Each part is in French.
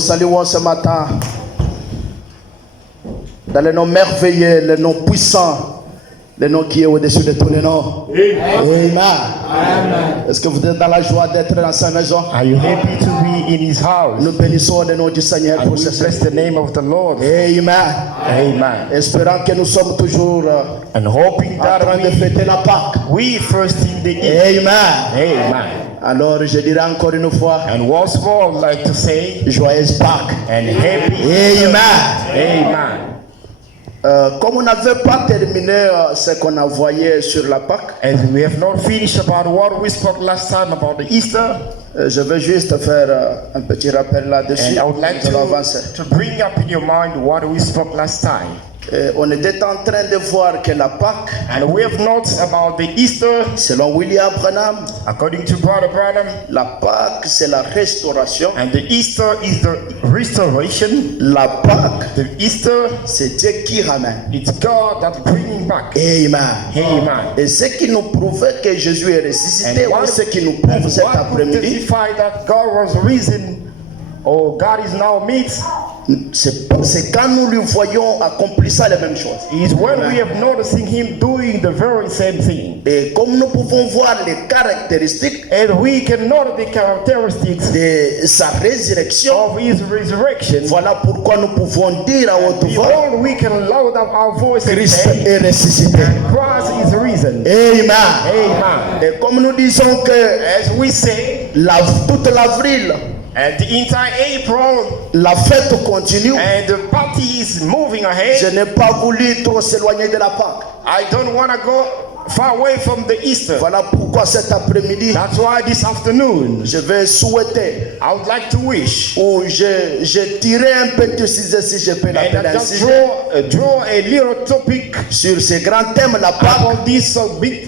vous saluons ce matin dans le nom merveilleux, le nom puissant, le nom qui est au-dessus de tous les noms. Amen. Amen. Est-ce que vous êtes dans la joie d'être dans sa maison? Are you happy to be in his house? Nous bénissons le nom du Seigneur And pour we ce bless the name of the Lord. Amen. Amen. Espérant que nous sommes toujours And hoping en that train de fêter la Pâque. we first in the evening. Amen. Amen. Alors je dirai encore une fois, And once more, I'd like to say, joyeuse Pâques. and happy. Amen. Amen. Comme on n'avait pas terminé ce qu'on a voyé sur la Pâque, As we have not finished about what we spoke last time about the Easter, je vais juste faire un petit rappel là-dessus. and I would like Nous allons avancer. to bring up in your mind what we spoke last time. On était en train de voir que la Pâque, And we have noted about the Easter, selon William Branham, according to Brother Branham, la Pâque c'est la restauration. and the Easter is the restoration. La Pâque, The Easter, c'est Dieu qui ramène. it's God that bringing back. Amen. Amen. Et ce qui nous prouvait que Jésus est ressuscité, And ou ce qui nous prouve cet what could après-midi, testify that God was risen, or God is now meet, c'est quand nous lui voyons accomplissant les mêmes choses. is when we have noticing Him doing the very same thing. Et comme nous pouvons voir les caractéristiques And we can note the characteristics de sa résurrection, of His resurrection. voilà pourquoi nous pouvons dire à haute voix, Behold, we can loud up our voice and Christ say, est ressuscité. Christ is risen. Amen. Amen. Et comme nous disons que As we say, toute l'avril, and the entire April, la fête continue, and the party is moving ahead. je n'ai pas voulu trop s'éloigner de la Pâque. I don't want to go far away from the Easter. Voilà pourquoi cet après-midi, That's why this afternoon, je vais souhaiter, I would like to wish, ou je tirerai un petit sujet, si je peux and l'appeler I un just sujet, draw a little topic sur ce grand thème, la Pâque. about this big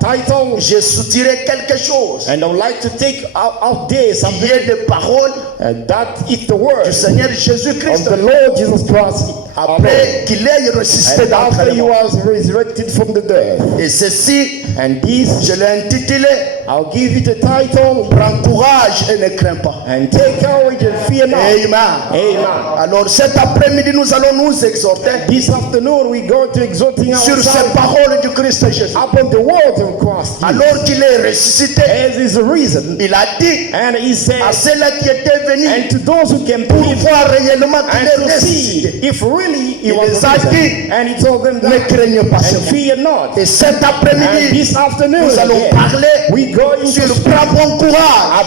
title, Je soutirerai quelque chose and I would like to take out there qui something, est des paroles and that is the word du Seigneur of Jésus-Christ the Lord Jesus Christ. après qu'il ait ressuscité And d'entre after les he morts. was resurrected from the dead. Et ceci, And this, je l'ai intitulé I'll give it a title, Prends courage et ne crains pas. and take courage and fear not. Amen. Amen. Alors cet après-midi, nous allons nous exhorter This afternoon we go to exhorting sur ces ourselves paroles du Christ Jésus. upon the words of Christ. Alors qu'il est ressuscité, As is the reason, il a dit and he à said, ceux-là qui étaient venus and to those who can pour believe voir réellement qu'il and est to see ressuscité, if really he Il was les a risen. dit, And he told them ne that, craignez pas and ce monde. fear not. Et cet And après-midi, this afternoon, nous allons again, parler we go into sur Prends bon courage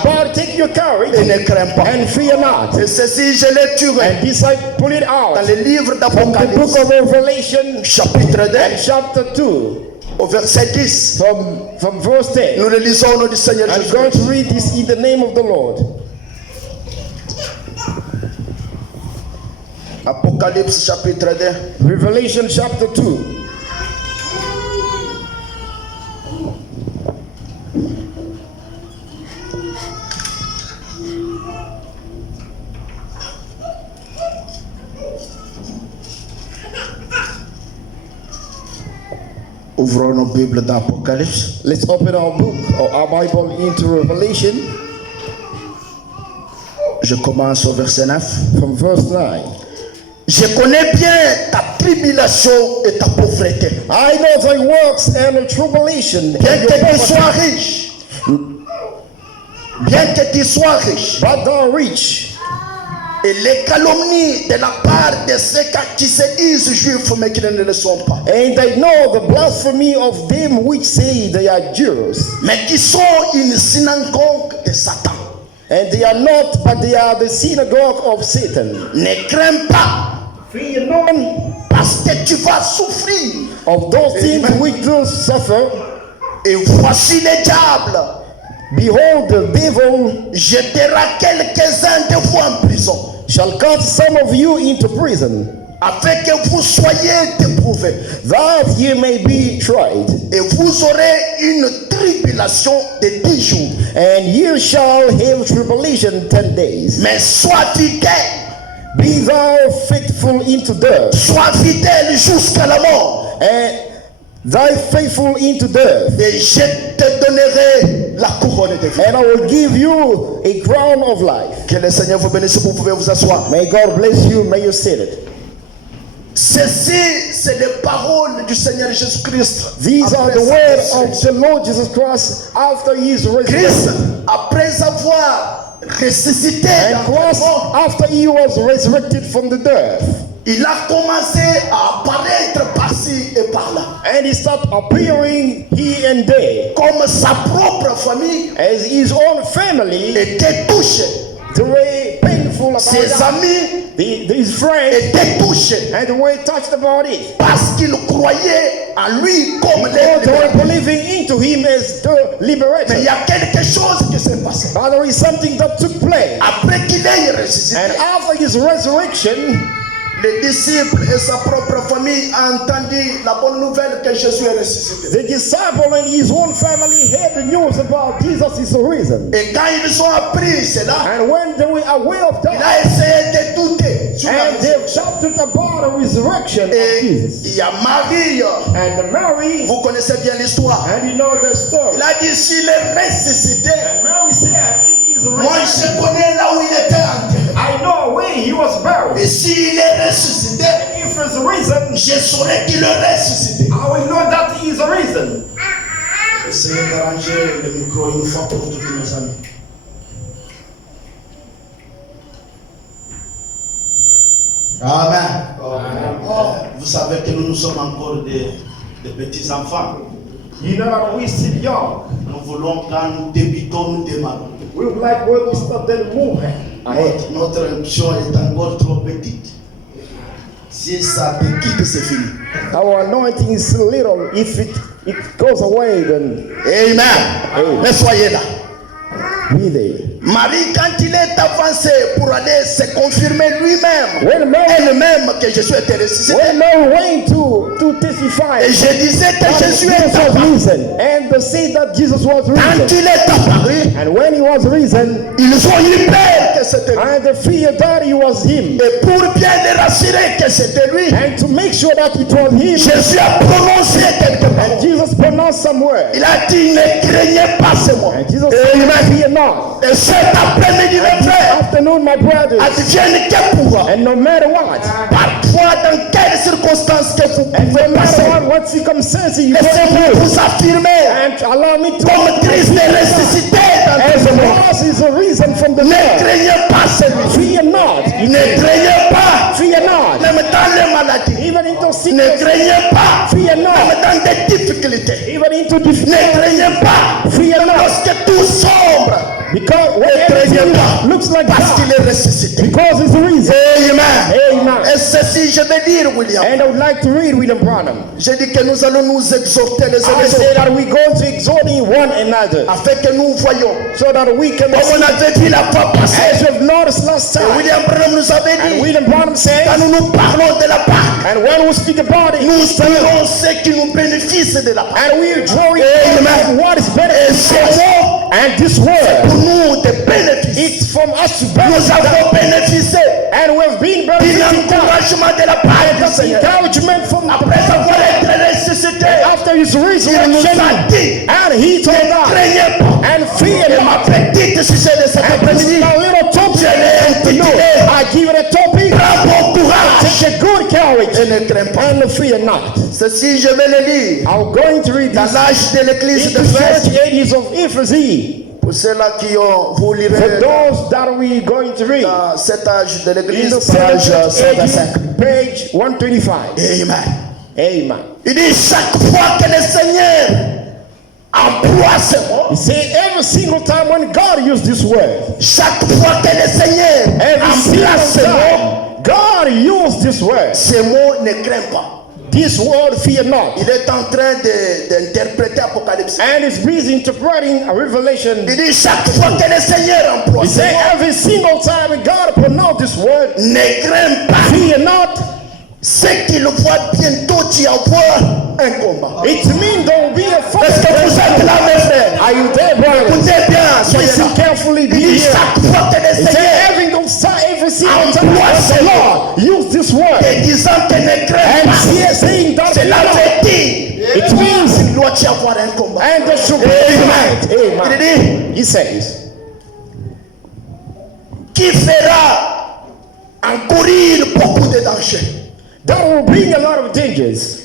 about take your courage et ne crains pas. and fear not. Et ceci, je l'ai tué And this I pull it out dans le livre from the book d'Apocalypse, of Revelation, chapitre 2, and chapter 2, au verset 10. from verse 10. Nous le lisons au nom du Seigneur I'm Jésus. going to read this in the name of the Lord. Apocalypse chapitre 2. Revelation chapter 2. Ouvrons nos Bibles dans Apocalypse. Let's open our book or our Bible into Revelation Je commence au verset 9. from verse 9. Je connais bien ta tribulation et ta pauvreté. I know thy works and the tribulation, Bien and your que tu poverty, sois riche. Bien que tu sois riche. but thou rich, Et les calomnies de la part de ceux qui se disent juifs mais qui ne le sont pas. and I know the blasphemy of them which say they are Jews, Mais qui sont une synagogue de Satan. and they are not, but they are the synagogue of Satan. Ne crains pas. Fear none Parce que tu vas souffrir. of those things which do suffer. Et voici le diable Behold, the devil jettera quelques-uns de vous en prison, shall cast some of you into prison, afin que vous soyez éprouvés. that ye may be tried. Et vous aurez une tribulation de 10 jours. And ye shall have tribulation 10 days. Mais sois fidèle. Be thou faithful into death, Sois fidèle jusqu'à la mort. and thy faithful into death, et je te donnerai la couronne de vie. and I will give you a crown of life. Que le Seigneur vous bénisse, vous pouvez vous asseoir. May God bless you. May you sit it. Ceci, c'est les paroles du Seigneur Jésus-Christ. These are Après the sa words résurrection. of the Lord Jesus Christ after his Christ, resurrection. après avoir ressuscité And dans le Christ, mort, after he was resurrected from the death, il a commencé à apparaître par-ci et par-là. and he started appearing here and there, Comme sa propre famille as his own family, était touchée. the way painful about Ses that, amis his friends, étaient touchés. and the way touched about it. Parce qu'ils croyaient en lui comme Because they were libérateur. believing into him as the Mais il liberator. y a quelque chose qui s'est passé. But there is something that took place. Après qu'il ait ressuscité, And after his resurrection, les disciples et sa propre famille ont entendu la bonne nouvelle que Jésus est ressuscité. the disciple and his own family heard the news about Jesus is risen. Et quand ils ont appris cela, And when they were aware of il that, a essayé de douter sur la and they résurrection. shouted about the resurrection of Et Jesus. il y a Marie, And Mary, vous connaissez bien l'histoire. and you know the story. Il a dit s'il est ressuscité, And Mary said, "It is moi risen. je connais là où il était enterré. I know where he was buried. Et s'il est ressuscité, If he's risen, je saurai qu'il est ressuscité. I will know that he is risen." Essayez d'arranger le micro une fois pour toutes mes amis. Amen. Vous savez que nous sommes encore des petits enfants. You know that we still young. Nous voulons quand nous débutons, nous démarrons. We would like when we start then moving ahead. Notre impulsion est encore trop petite. Si ça te quitte, c'est fini. Our anointing is so little. If it goes away, then Amen. Mais soyez là. be there. Marie, quand il est avancé pour aller se confirmer lui-même, When Mary, elle-même que Jésus était ressuscité, when Mary went to testify et je disais que that Jésus Jesus est was apparu. risen, and to say that Jesus was Quand risen, il est apparu, and when he was risen, ils ont eu peur que c'était lui. and the fear that it was him, Et pour bien les rassurer que c'était lui, and to make sure that it was him, Jésus a prononcé quelques and paroles. Jesus pronounced some words. Il a dit, ne craignez pas, c'est moi. And Jesus Et said, il m'a dit, "Fear not." et cet après-midi, mes This frères, afternoon, my brothers, advienne que pourra. and no matter what, Parfois, dans quelles circonstances que vous and pouvez no passer, matter what circumstances you go laissez-moi through, vous affirmer, and allow me to comme Christ est ressuscité dans as ce monde. Christ is a reason from the Ne dead. craignez pas celui. Fear not. Ne craignez pas, Fear not. même dans les maladies. Even into Ne sickness. craignez pas, Fear même not. dans des difficultés. Even into Ne difficulty. craignez pas, Fear not. lorsque tout sombre, Because when ne craignez everything pas, looks like parce qu'il that, est ressuscité. because it's risen. Amen. Amen. Et ceci, je vais dire, William, And I would like to read William Branham. j'ai dit que nous allons nous exhorter les uns I les say autres, that we're going to exhort one another afin que nous voyions, so that we can comme on avait dit la fois passée. as we've noticed last Et time. William Branham nous avait And dit, William Branham says, quand nous parlons de la Pâque, and when we speak about it, nous serons ceux qui nous bénéficient de la Pâque. and we're drawing Amen. from what is Et better ce mot, and this word, pour nous, des bénéfices. it's from us to Nous benefit avons bénéficié and we've been de benefiting that. l'encouragement de la part du That's Seigneur. encouragement from the Après avoir été ressuscité, after his il nous resurrection, a dit, and he told ne us, craignez pas. and fear Et not. ma petite sujet de cet And this is après-midi, a little topic je l'ai to know. intitulé, I give it a topic. prends bon courage Take a good courage et ne crains pas. and fear not. Ceci, je vais le lire I'm going to read dans this l'âge de l'église into de Fès. church ages of Ephesus. Pour ceux-là qui ont, vous For lirez those that we're going to read dans cet âge de in l'église, the seven page church 125. ages, page 125. Amen. Amen. Il dit chaque fois que le Seigneur emploie ce mot, He said every single time when God used this word, chaque fois que le Seigneur every emploie ce single mot, time God used this word. ce mot ne craint pas. This word, fear not. Il est en train d'interpréter Apocalypse. And it's busy interpreting a revelation. Il dit chaque fois que le Seigneur emploie He ce said mot, every single time when God pronounced this word, ne crains pas. fear not. Ceux qui le voient bientôt y avoir un combat. It means there will be a fight. Est-ce que vous êtes là, mes frères? Are you there, brother? Écoutez bien, soyez Listen là. carefully. Il Be dit here. chaque fois que le He said Seigneur every single time emploie ce the mot, Lord use this word, et disant que ne crains and pas, he is saying that cela veut dire it tu avoir un combat. And there should be Amen. Amen. Il dit, He says, qui fera encourir beaucoup de dangers, that will bring a lot of dangers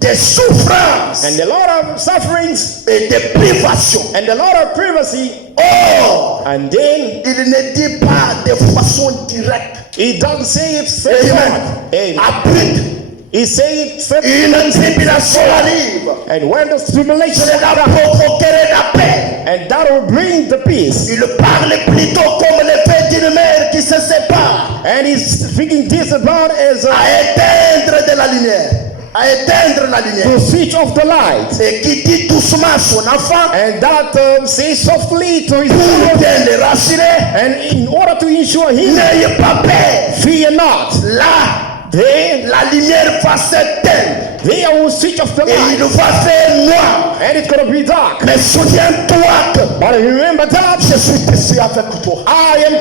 des souffrances and a lot of sufferings et des privations. and a lot of privacy. Or, And then il ne dit pas de façon directe. he doesn't say it straightforward. Amen. Amen. Abrite. He say it straightforward. Une tribulation arrive. And when the tribulation Cela comes, provoquerait la paix. and that will bring the peace. Il parle plutôt comme l'effet d'une mère qui se sépare. And he's speaking this about as À éteindre de la lumière. À éteindre la lumière. to switch off the light. Et qui dit doucement à son enfant And that says softly to his pour children. bien le rassurer. And in order to ensure him, N'ayez pas peur. fear not. Là, Then la lumière va s'éteindre. they will switch off the Et il light. va faire noir. And it's going to be dark. Mais souviens-toi que But remember that je suis ici avec toi. I am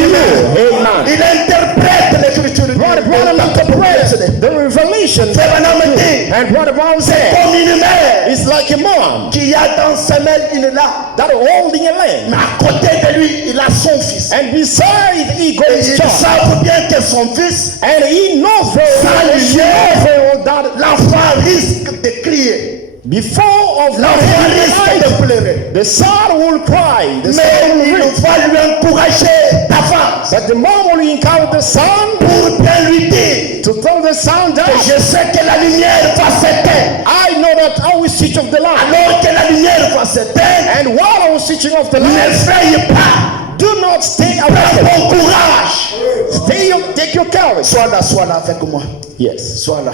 you. Amen. Il interprète l'écriture de Brother Branham interpreted the revelation. Frère Branham dit, And Brother Brown said, comme une mère it's like a mom qui a dans sa main une lame. that holding a lamb. Mais à côté de lui, il a son fils. And beside he got Et his ils child. savent bien que son fils, And he knows very well, she knows very well that l'enfant risque de crier. before of L'enfant risque life, de pleurer. the son will cry. The son Mais will il weep. va lui encourager d'avance But the mom will encounter the son pour bien lui dire to tell the son que that je sais que la lumière va s'éteindre. I know that I will switch off the light. Alors que la lumière va s'éteindre, And while I was switching off the light, n'effraie pas. do not stay Prends awake. bon courage. Take your courage. Sois là avec moi. Yes. Sois là.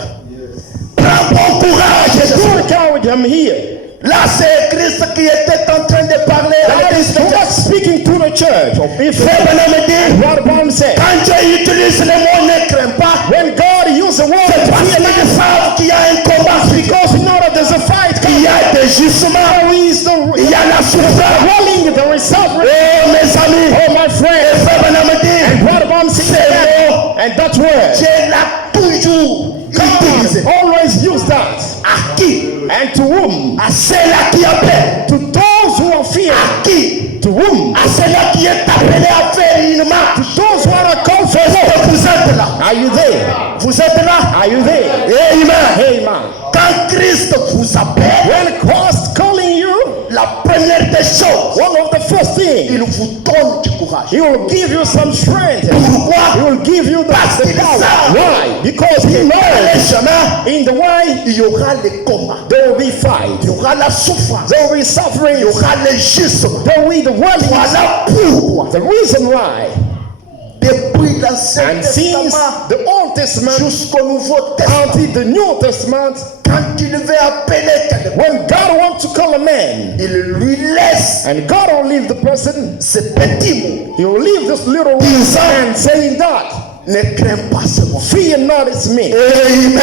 Prends bon courage. Do the courage. I'm here. Là, c'est Christ qui était en train de parler à That l'église is de God speaking to the church. If Frère Branham dit, what Paul said, quand Dieu utilise le mot ne crains pas, when God uses the word c'est parce fear qu'il not, savent qu'il y a un combat spirituel. because you know that there's a fight Il coming. y a des gisements, There is il y a la souffrance. rolling, there is suffering. Oh mes amis, Oh my friend, Frère Branham dit, and what Paul said, c'est mot, and that word, Dieu l'a toujours utilisé. God always use that. À qui? And to whom? À ceux-là qui appellent. To those who are feared. À qui? To whom? À ceux-là qui est appelé à faire une marche. Those who are called for Est-ce help. que vous êtes là? Are you there? Vous êtes là? Are you there? Amen. Amen. Quand Christ vous appelle, When Christ calling you, la première des choses, one of the first things, il vous donne du courage. He will give you some strength. He Pourquoi? will give you the power. Why? Because He Dans les knows chemins, in the way il y aura les combats, there will be fight. il y aura la souffrance, There will be il y suffering. aura les gisements. There will be the world. Voilà pourquoi, The reason why. depuis l'Ancien And since Testament the Old Testament jusqu'au Nouveau Testament, until the New Testament, quand il veut appeler quelqu'un, when God wants to call a man, il lui laisse and God will leave the person, ce petit mot. He will leave this little man saying that, Ne crains pas ce mot. fear not, it's me. Amen.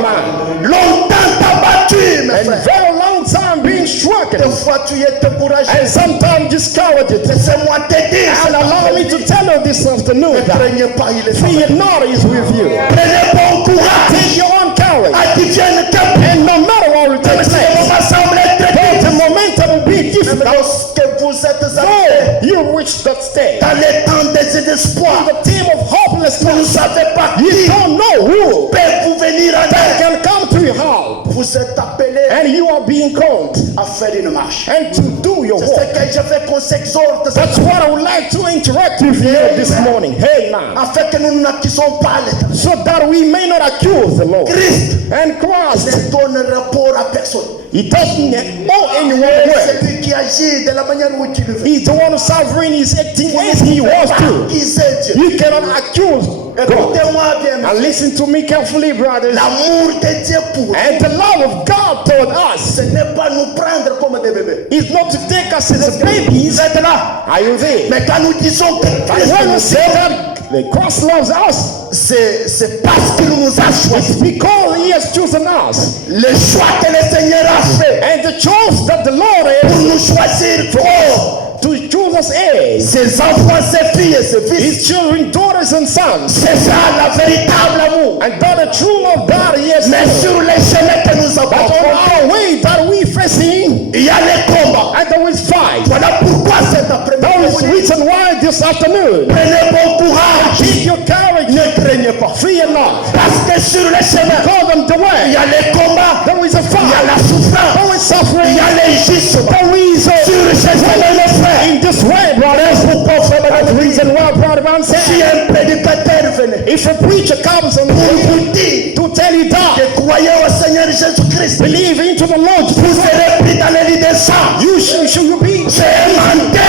Amen. Longtemps t'as battu, mes And frères. very long time being struck. Des fois tu es découragé. And sometimes discouraged. Laissez-moi te dire. And allow me to tell you this afternoon Ne that craignez pas, il est fear not is with you. Prenez bon courage. Take your own courage. Advienne que And no matter what will take ce place, moment semble très but the difficile. momentum will be Même difficult. lorsque vous êtes arrivé So you reach that stage. dans les temps des désespoirs, The team of hopelessness, vous ne savez pas you qui don't know who peut vous venir en aide. can come to your help. Vous êtes appelé And you are being called à faire une marche. and to do your C'est work. ce que je veux qu'on s'exhorte That's what I would like to interact with you this morning. Hey man. afin que nous n'accusons pas l'État. So that we may not accuse the Lord. Christ And Christ, ne donne rapport à personne. He doesn't owe anyone C'est word. lui qui agit de la manière où il veut. He's the one who's sovereign. He's acting as He wants to. Qui c'est Dieu? You cannot accuse God. Écoutez-moi bien. And listen to me carefully, brothers. L'amour de Dieu pour nous, And the love of God toward us ce n'est pas nous prendre comme des bébés. is not to take us as babies. Vous êtes là. Are you there? Mais quand nous disons que But Christ when you nous say aime, that the cross loves us, c'est parce qu'il nous a choisis. it's because He has chosen us. Le choix que le Seigneur a fait And the choice that the Lord pour has nous choisir comme to choose us as ses enfants, ses filles et ses fils. His children, daughters, and sons. C'est ça la véritable amour. And that the true love God, yes. Mais sur les chemins que nous avons But on empruntés, our way that we face rejoicing, il y a les combats. and there is fight. Voilà pourquoi cet That après-midi, is the reason why this afternoon, prenez bon courage. keep your courage, Ne craignez pas. fear not. Parce que sur le chemin, Call them the il way. y a les combats, There is a il y a fight. la souffrance, There is il suffering. y a l'injustice. There is Sur ce chemin, les frères, in this way, brothers. pourquoi frère, That's the madame, reason why brother man si said, un prédicateur venait if a preacher comes and pour vous dire to tell you that, que croyez au Seigneur Jésus-Christ, believe into the Lord, vous serez pris dans les lits des sangs. you should be. C'est inventé.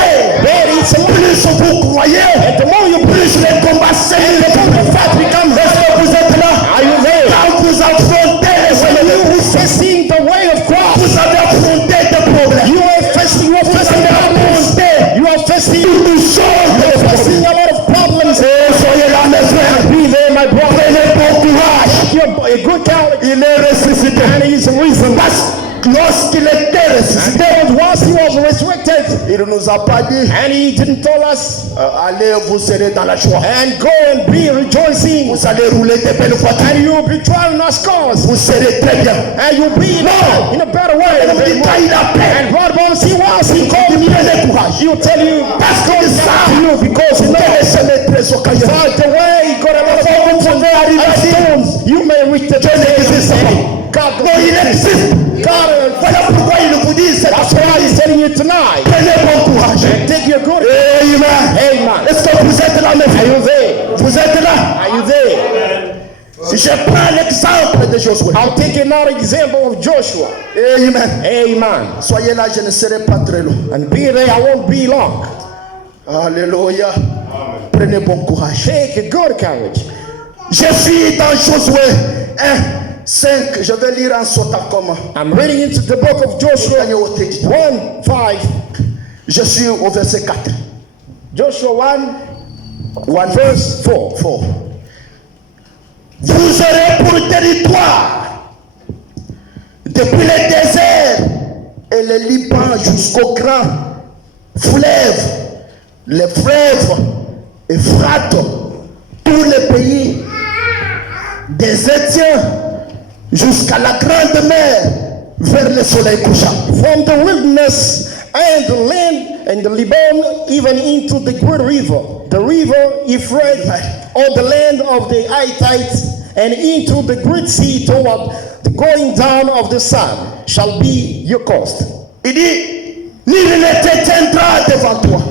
There is a Plus vous croyez, and the more you plus les combats sérieux. the fight becomes. Est-ce que vous êtes là? Are you there? Quand vous affrontez les When chemins de you Christ, facing the way of Christ, vous avez affronté des problèmes. you are facing problems. You are facing Toutes choses. a lot of problems. Et soyez là, mes frères. Be there, my brother. Prenez bon courage. You're a good coward. Il est ressuscité. And he is the reason. Parce que lorsqu'il était ressuscité, And once he was resurrected, il ne nous a pas dit and he didn't tell us, allez, vous serez dans la joie. and go and be rejoicing, Vous allez rouler des belles voitures. and you'll be driving our cars, Vous serez très bien. and you'll be in a better way. Il nous dit quand il appelle, And God wants, he wants, he called you, prenez courage. he'll tell you, Parce que to ça, you, because you know, que les chemins très occasionels. by the way, he got a lot of problems and stones. You may reach the destination. God, Non, il existe. God, Voilà pourquoi il vous dit cette that's why he's telling you tonight. prenez bon courage. Take your good. Amen. Amen. Est-ce que vous êtes là, mes Are frères? you there? Vous êtes là? Are you there? Je prends l'exemple de Josué. I'll take another example of Joshua. Amen. Amen. Soyez là, je ne serai pas très long. And be there, I won't be long. Alléluia. Prenez bon courage. Take a good courage. Je suis dans Josué 1, 5. Je vais lire en sautant comme. I'm reading into the book of Joshua 1, 5. Je suis au verset 4. Joshua 1, Verse 4. Vous aurez pour territoire depuis le désert et le Liban jusqu'au grand fleuve, les fleuves Euphrate, tous les pays des Étiens jusqu'à la grande mer vers le soleil couchant. From the wilderness and the land and the Lebanon, even into the great river, the river Euphrates, or the land of the Hittites, and into the great sea toward the going down of the sun, shall be your coast. Il dit, nul ne te tiendra devant toi.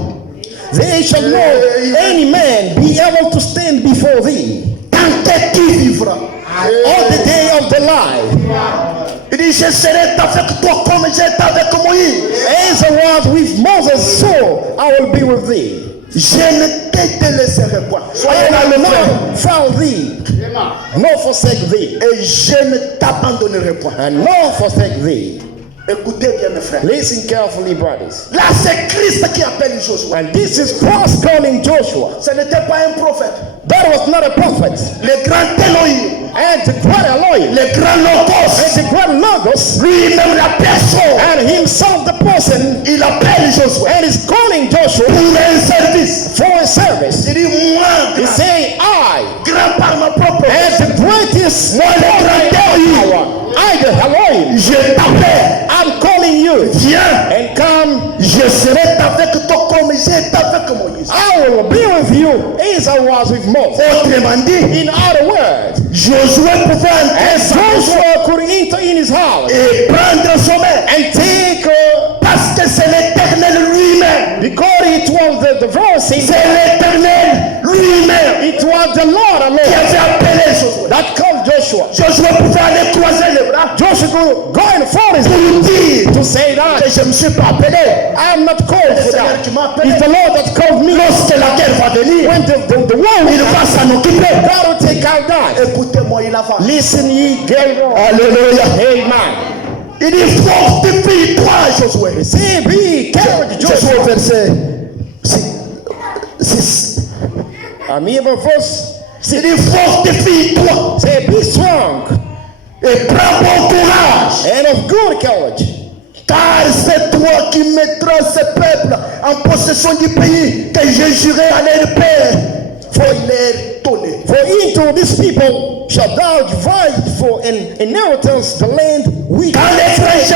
They shall not any man be able to stand before thee Tant que tu vivras. all the day of the life. Il dit, je serai avec toi comme j'étais avec Moïse. As I was with Moses, so I will be with thee. Je ne te délaisserai point. Soyez And là, I le will frère. not fail thee, nor forsake thee, Et je ne t'abandonnerai point. and nor forsake thee. Écoutez bien, mes frères. Listen carefully, brothers. Là, c'est Christ qui appelle Josué. And this is Christ calling Joshua. Ce n'était pas un prophète. That was not a prophet. Le grand Elohim, And the great Elohim, le grand Logos, and the great Logos, lui-même la personne, and himself the person, il appelle Josué and is calling Joshua pour un service. for a service. Il dit, moi, He say, I grand par ma propre am personne, the greatest moi, le grand Elohim, power. I, the Elohim, je t'appelle. I'm calling you. Viens, And come, je serai avec toi comme j'étais avec Moïse. I will be with you as I was with Moses. Autrement dit, In other words, Josué pouvait entrer as sa maison Joshua could enter in his house et prendre son maître. and take, Parce que c'est l'Éternel lui-même. because it was the verse, C'est l'Éternel lui-même it was the Lord qui alone avait appelé Josué. that called Joshua. Josué pouvait aller croiser les bras Joshua could go in front of him pour dire to say that que je ne me suis pas appelé. I am not called for Seigneur that. qui m'a appelé. It's the Lord that called me. Lorsque la guerre va venir, When the war il va s'en occuper. God will take out that. Écoutez-moi, il avance. Listen ye, Gabriel. Alléluia. Amen. Il dit fortifie-toi, Josué. Say, be courage, Josué Joshua. verset 6. I'm here for verse Il dit fortifie-toi Say, be strong et prends bon courage. and of good courage. Car c'est toi qui mettras ce peuple en possession du pays que je jurai à leur père. Faut leur donner. For into this people shalt thou divide for an inheritance the land which Quand l'étranger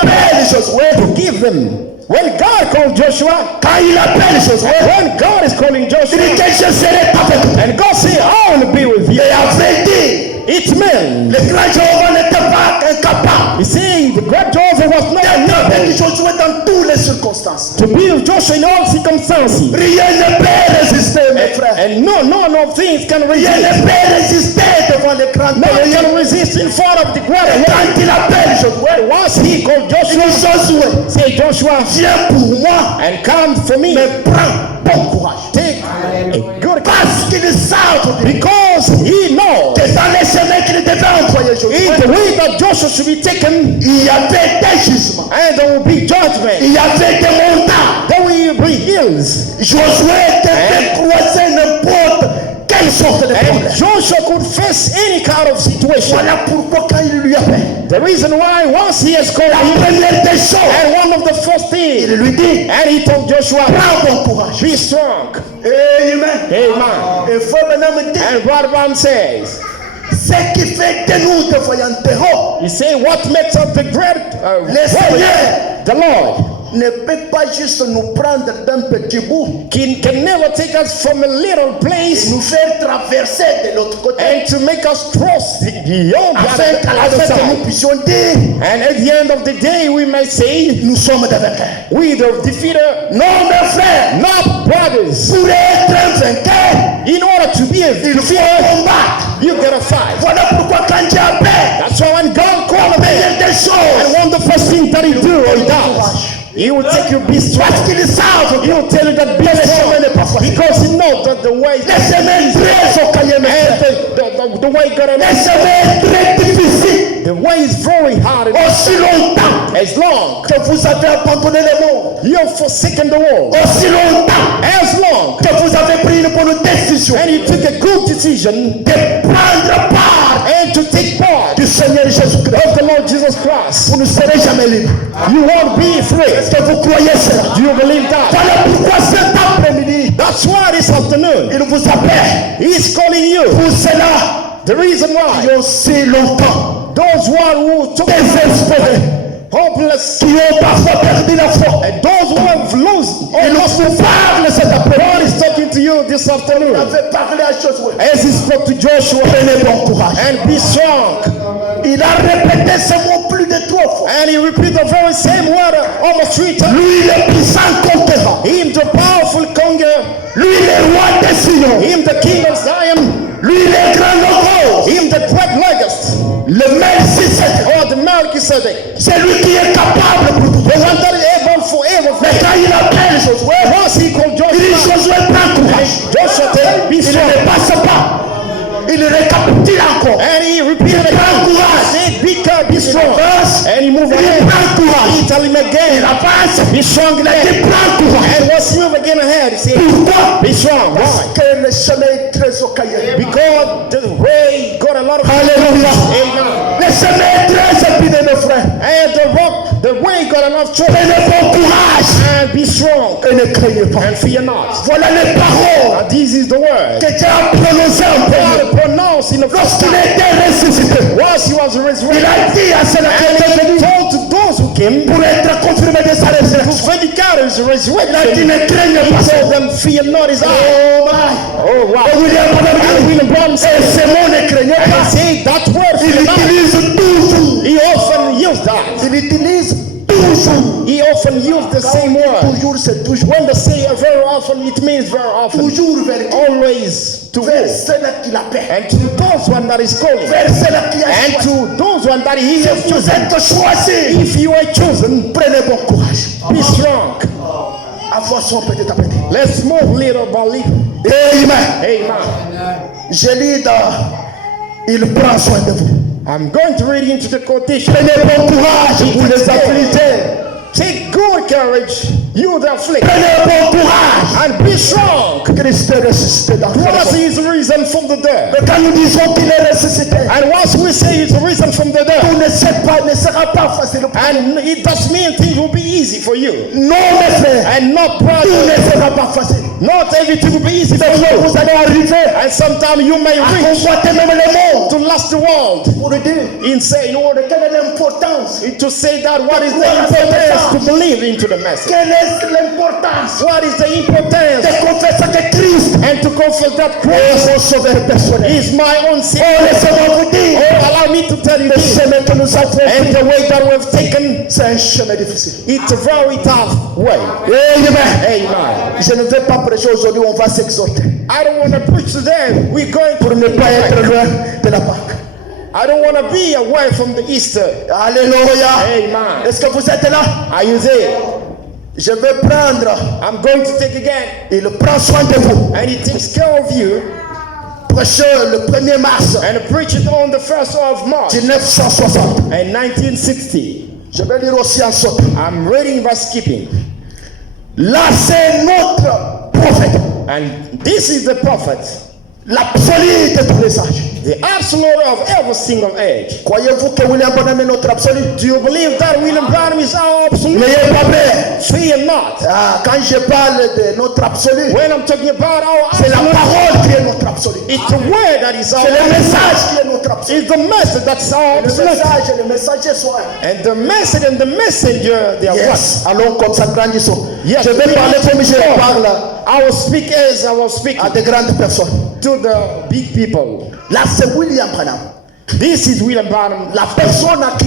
appelle Josué, to give them. When God called Joshua, quand il appelle Josué, when God is calling il dit Joshua, que je serai avec toi. and God said, I will be with you. Et avait dit, It meant, le grand Jéhovah n'était pas incapable you see, the great Jehovah was not d'être avec able Josué dans toutes les circonstances. to be with Joshua in all circumstances. Rien ne peut résister, mes frères. And no things can Rien resist. ne peut résister devant le grand No one Jéhovah. can resist in front of the Et great. quand il appelle Josué, Once he called il Joshua, dit Josué, say Joshua, viens pour moi, and come for me. mais prends bon courage. Take a good Parce qu'il savent because he knows que dans les chemins qu'il devait envoyer Josué, in the way that Joshua should be taken, il y avait des jugements, and there will be judgment. il y avait des montagnes. There will be hills. Josué devait croiser n'importe quelle sorte de And problème. Joshua could face any kind of situation. Voilà pourquoi quand il lui appelle, The reason why once he has called la him, première des choses, and one of the first il things, lui dit, and he told Joshua, prends bon courage. be strong. Amen. Amen. Et frère Branham dit, And Brother Branham says, ce qui fait de nous des voyants terreaux, he say, what makes up the great le Seigneur the Lord ne peut pas juste nous prendre d'un petit bout can never take us from a little et place nous faire traverser de l'autre côté, and to make us cross beyond afin qu'à la the other fin nous side. puissions dire, And at the end of the day, we may say, nous sommes des vainqueurs. we the defeater, Non, mes frères, not brothers. pour être un vainqueur, In order to be a il faut defeater, combattre. you gotta fight. Voilà pourquoi quand Dieu appelle, That's why when God called me, il y a des choses, and one of the first things that he do, he does, he will take you be strong. parce qu'ils savent He will tell you that be strong because he knows that the way les semaines très occasionnées, mes frères, the way God les semaines très difficiles, the way is very hard and aussi longtemps as long que vous avez abandonné le monde, you have forsaken the world, aussi longtemps as long que vous avez pris une bonne décision and you took a good decision de prendre part and to take part du Seigneur Jésus-Christ, of the Lord Jesus Christ, vous ne serez jamais libre. you won't be free. Est-ce que vous croyez cela? Do you believe that? Voilà pourquoi cet après-midi, That's why this afternoon il vous appelle. he's calling you. Pour cela, The reason why qui ont si longtemps those who took désespérés, hopeless qui ont parfois perdu la foi, and those who have lost il vous parle cet God après-midi. is talking to you this Il afternoon avait parlé à Josué. as he spoke to Joshua. Prenez bon courage. And be strong. Il a répété ce mot plus de 3 fois. And he repeated the very same word almost 3 times. Lui, le puissant conquérant. Him the powerful conqueror, Lui, le roi des Sion. him the king of Zion, Lui, le grand logo. him the great legacy, Le Melchizedek. or the Melchizedek, C'est lui qui est capable pour tout. the one that is able for Mais everything. quand il appelle Josué, Once he called il dit Joshua, Josué, prends courage. Joshua said, be Il strong. ne passe pas. Il récapitule encore. And he repeated Prends again, courage. said, be Il strong. avance. And he moved Il dit ahead. prends courage. He tell him Il again, avance. be strong Il dit again. prends courage. And once he moved again ahead, he said, Pourquoi? be strong. Parce Why? que le chemin est très ocailleux. Because the way got a lot of Alléluia. Amen. Le chemin est très épineux, mes frères. And the way got enough trouble. Prenez bon courage And be strong. et ne craignez pas. And fear not. Voilà les paroles And this is the word. que Dieu a prononcées en premier. God pronounced in the first Lorsqu'il time. était ressuscité, Once he was il resurrected. a dit à ceux qui And étaient he venus told to those who came pour être confirmés de sa to résurrection. vindicate his Il a dit resurrection. ne craignez He pas. told them, fear not his eye. Oh my. Oh wow. Et William Branham And dit, William Branham et said, ce mot ne craignez and pas. he said that word, Il fear not. utilise toujours. He often used that. Il utilise toujours. He often used the same word. Toujours, c'est toujours. When they say very often, it means very often. Toujours vers qui? Always to Vers go. ceux-là qui l'appellent. And to those one that is calling. Vers ceux-là qui a And choisi. to those one that he has Vous chosen. êtes choisis. If you are chosen, Prenez bon courage. be strong. Avançons petit à petit. Let's move little by little. Amen. Amen. Je lis dans Il prend soin de vous. I'm going to read into the quotation. Prenez bon courage pour les afflictés. Take good courage, you the afflicted, Prenez bon courage. and be strong. Christ est ressuscité dans Christ le is risen from the dead. Mais quand nous disons qu'il est ressuscité, And once we say he's risen from the dead, tout ne sera pas facile. and it does mean things will be easy for you. Non, mes frères. And And not Tout brother. ne sera pas facile. Not everything will be easy for you. Vous allez arriver And sometimes you may à reach convoiter même le monde to last the world. pour dire In saying order quelle est l'importance. to say that what is the importance to believe into the message. Quelle est l'importance What is the importance de confesser que Christ and to confess that est Christ mon sauveur personnel. is my own Oh, Savior. laissez-moi vous dire, Oh, allow me to tell you le this. chemin que nous avons And pris, the way that we've taken, c'est un chemin difficile. it's a very tough way. Amen. Amen. Je ne vais pas prêcher aujourd'hui, on va s'exhorter I don't want to preach today. We're going pour ne pas être to. loin de la Pâque. I don't want to be away from the Easter. Alléluia. Amen. Est-ce que vous êtes là? Are you there? Je vais prendre, I'm going to take again. il prend soin de vous. And he takes care of you. Prêcheur le 1er mars And preach it on the 1st of March 1960. in 1960. Je vais lire aussi en sorte. I'm reading by skipping. Là, c'est notre prophète, And this is the prophet, l'absolu de tous les âges. the absolute of every single age. Croyez-vous que William Branham est notre absolu? Do you believe that William Branham is our absolute? N'ayez pas peur. Fear not. Ah, quand je parle de notre absolu, When I'm talking about our c'est la absolute, parole qui est notre absolu. it's the word that is our C'est le absolute. message qui est notre absolu. It's the message that's our Le absolute. message et le messager sont un. And the message and the messenger, they are Yes. Allons comme ça, grandissons. Yes. Je vais parler comme je parle one. I will speak as I was speaking à de grandes personnes. to the big people. Là, c'est William Branham. This is William Branham, La personne à qui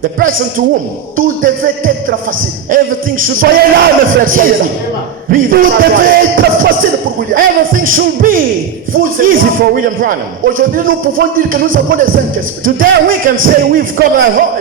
the person to whom tout devait être facile. everything should Soyez là, mes frères, soyez là. be. Tout devait être facile pour William. Everything should be Vous et easy moi. for William Branham. Aujourd'hui, nous pouvons dire que nous avons les cinq esprits. Today we can say we've got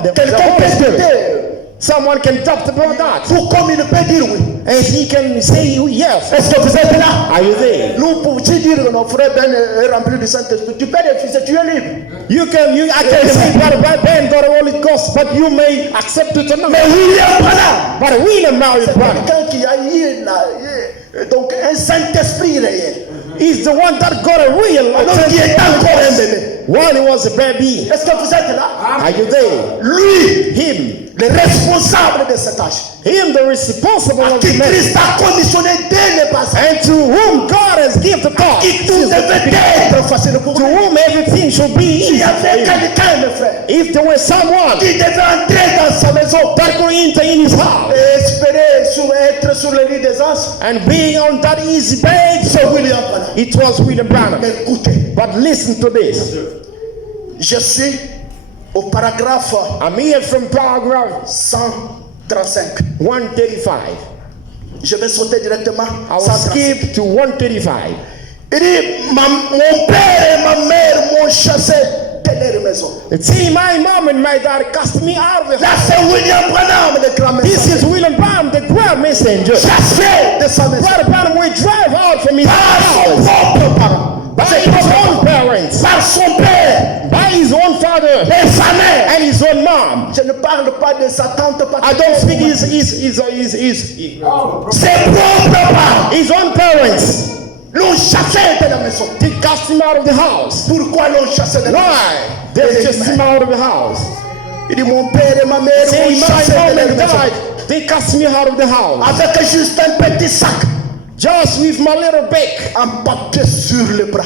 the Quelqu'un Holy peut Spirit. dire, Someone can talk about that. tout comme il peut dire oui. And he can say yes. Est-ce que vous êtes là? Are you there? Nous pouvons dire que notre frère Ben est rempli du Saint-Esprit. Tu peux refuser, tu es libre. I can say, Brother Ben got the Holy Ghost, but you may accept it or not. Mais William Branham, But William now is c'est Branham. quelqu'un qui a eu donc un Saint-Esprit réel. He's the one that got a real Alors qui est encore un bébé. while he was a baby. Est-ce que vous êtes là? Are you there? Lui, Him. le responsable de cet âge, Him, the responsible à of qui the message. Christ a conditionné dès le passé, And to whom God has given the thought. qui tout devait être facile pour To lui. whom everything should be Il y easy. avait quelqu'un, mes frères, If there was someone qui devait entrer dans sa maison that could enter in his house et espérer être sur le lit des anges, and being on that easy bed, c'est William Branham. it was William Branham. Mais écoutez, But listen to this. je suis au paragraphe I'm here from paragraph 135. 135. Je vais sauter directement. I will 135. skip to 135. Il dit, mon père et ma mère m'ont chassé de leur maison. See, my mom and my dad cast me out of the Là, house. c'est William Branham, le grand This messager. is William Branham, the grand messenger. Chassé de sa maison. Brother Branham will drive out from his Par son house propre parent. by his own parents, Par son père by his own father et sa mère. and his own mom. Je ne parle pas de sa tante I don't speak paternelle. Ses propres parents his own parents. l'ont chassé de la maison. They cast him out of the house. Pourquoi l'ont chassé de la maison? Why? They just him out of the house. Il dit, mon père et ma mère Say, m'ont my chassé de mom leur and maison. dad, they cast me out of the house. Avec juste un petit sac, Just with my little bag. empaqueté sur le bras.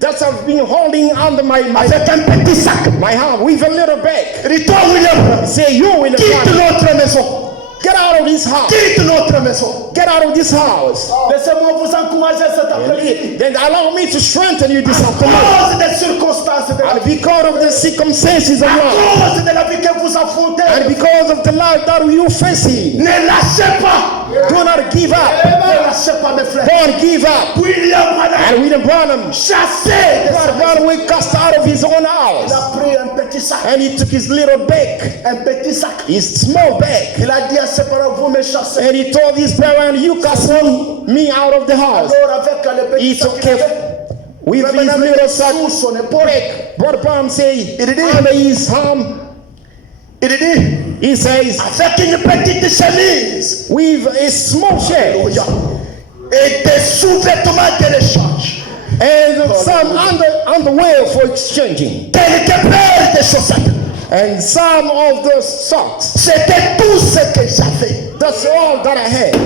That I've been holding under my Avec un petit sac. hand with a little bag. Il dit, toi, William, Say, you William quitte Branham, notre maison. get out of this house. Quitte notre maison. Get out of this house. Laissez-moi vous encourager cet après-midi. Then allow me to strengthen you this À afternoon. cause des circonstances de la And vie. because of the circumstances of À life, cause de la vie que vous affrontez. and because of the life that you facing, Ne lâchez pas. do not give up. Ne lâchez pas, mes frères. Don't give up. William Branham, And William Branham, chassé de sa Brother maison. Branham, we cast out of his own Il house. a pris un petit sac. And he took his little bag, Un petit sac. his small bag, Il a dit à ses parents, vous me chassez. and he told his parents, you cast me out of the house. Alors avec le petit It's sac qu'il okay. avait, With Brother his Branham little était sack, sous son épaule. Brother Branham say, Il dit- under his arm, Il dit, he says, avec une petite chemise. with a small shirt Alléluia. Et des sous-vêtements de l'échange. and some underwear for exchanging, Quelques paires de chaussettes. and some of the socks. C'était tout ce que j'avais. That's all that I had.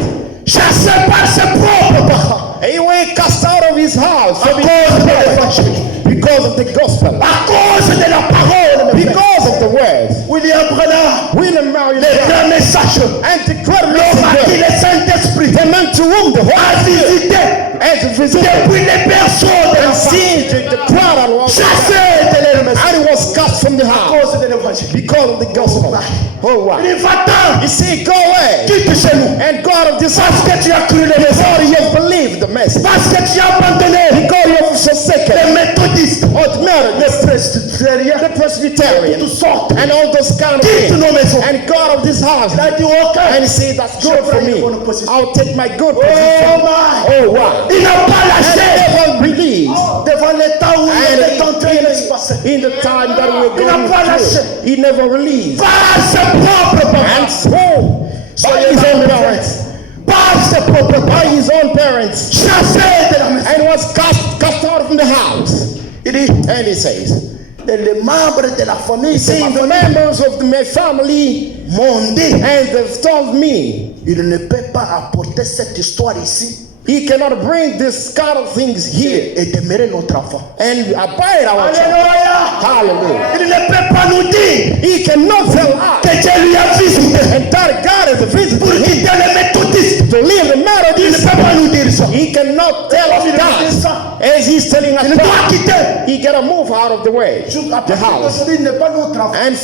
chassé par ses propres parents. He was cast out of his house À cause de l'évangile. because of the gospel, À cause de la parole. mes frères. because of the word. William Branham, William Marion le grand message. and the great L'homme à qui messenger, le Saint-Esprit the man to whom the a Holy Spirit visité has visited depuis les personnes de and l'enfant. seen the crowd and was Chassé de leur message. and he was cast from the À house cause de l'évangile. because of the gospel. Oh wow. Il va-t'en. He said, go away Quitte chez nous. and go out of this Parce house que tu as cru le because message. you have believed the message. Parce que tu as abandonné Because you have forsaken les méthodistes, or the Methodists, les presbytériens, the Presbyterian, toutes sortes. and all those kind of Quitte things, nos maisons. and go out of this house. Il a dit aucun. And he said, that's good for me. I'll take my good Oh position. my. Oh wow. Il n'a pas And lâché never released. devant l'état où il était en train de se And passer. in the time that we're Il n'a going pas lâché. through, he never released. Par ses propres And parents. so, by his own parents, Par ses propres by parents. his own parents, Chassé de la maison. and was cast out from the house. Il dit, And he says, les membres de la famille, c'est see, ma the famille, members of my family, m'ont dit, and they've told me, il ne peut pas apporter cette histoire ici he cannot bring this kind of things here et demeurer notre enfant. and abide our child. Alléluia. Hallelujah. Il ne peut pas nous dire He cannot tell us que Dieu lui a visité and that God is a pour visitor quitter les méthodistes. to leave the Il ne Methodist. peut pas nous dire ça. He cannot tell us that as he's telling us Il doit that quitter. he gotta move out of the way, À the partir house. d'aujourd'hui, il n'est pas notre enfant. And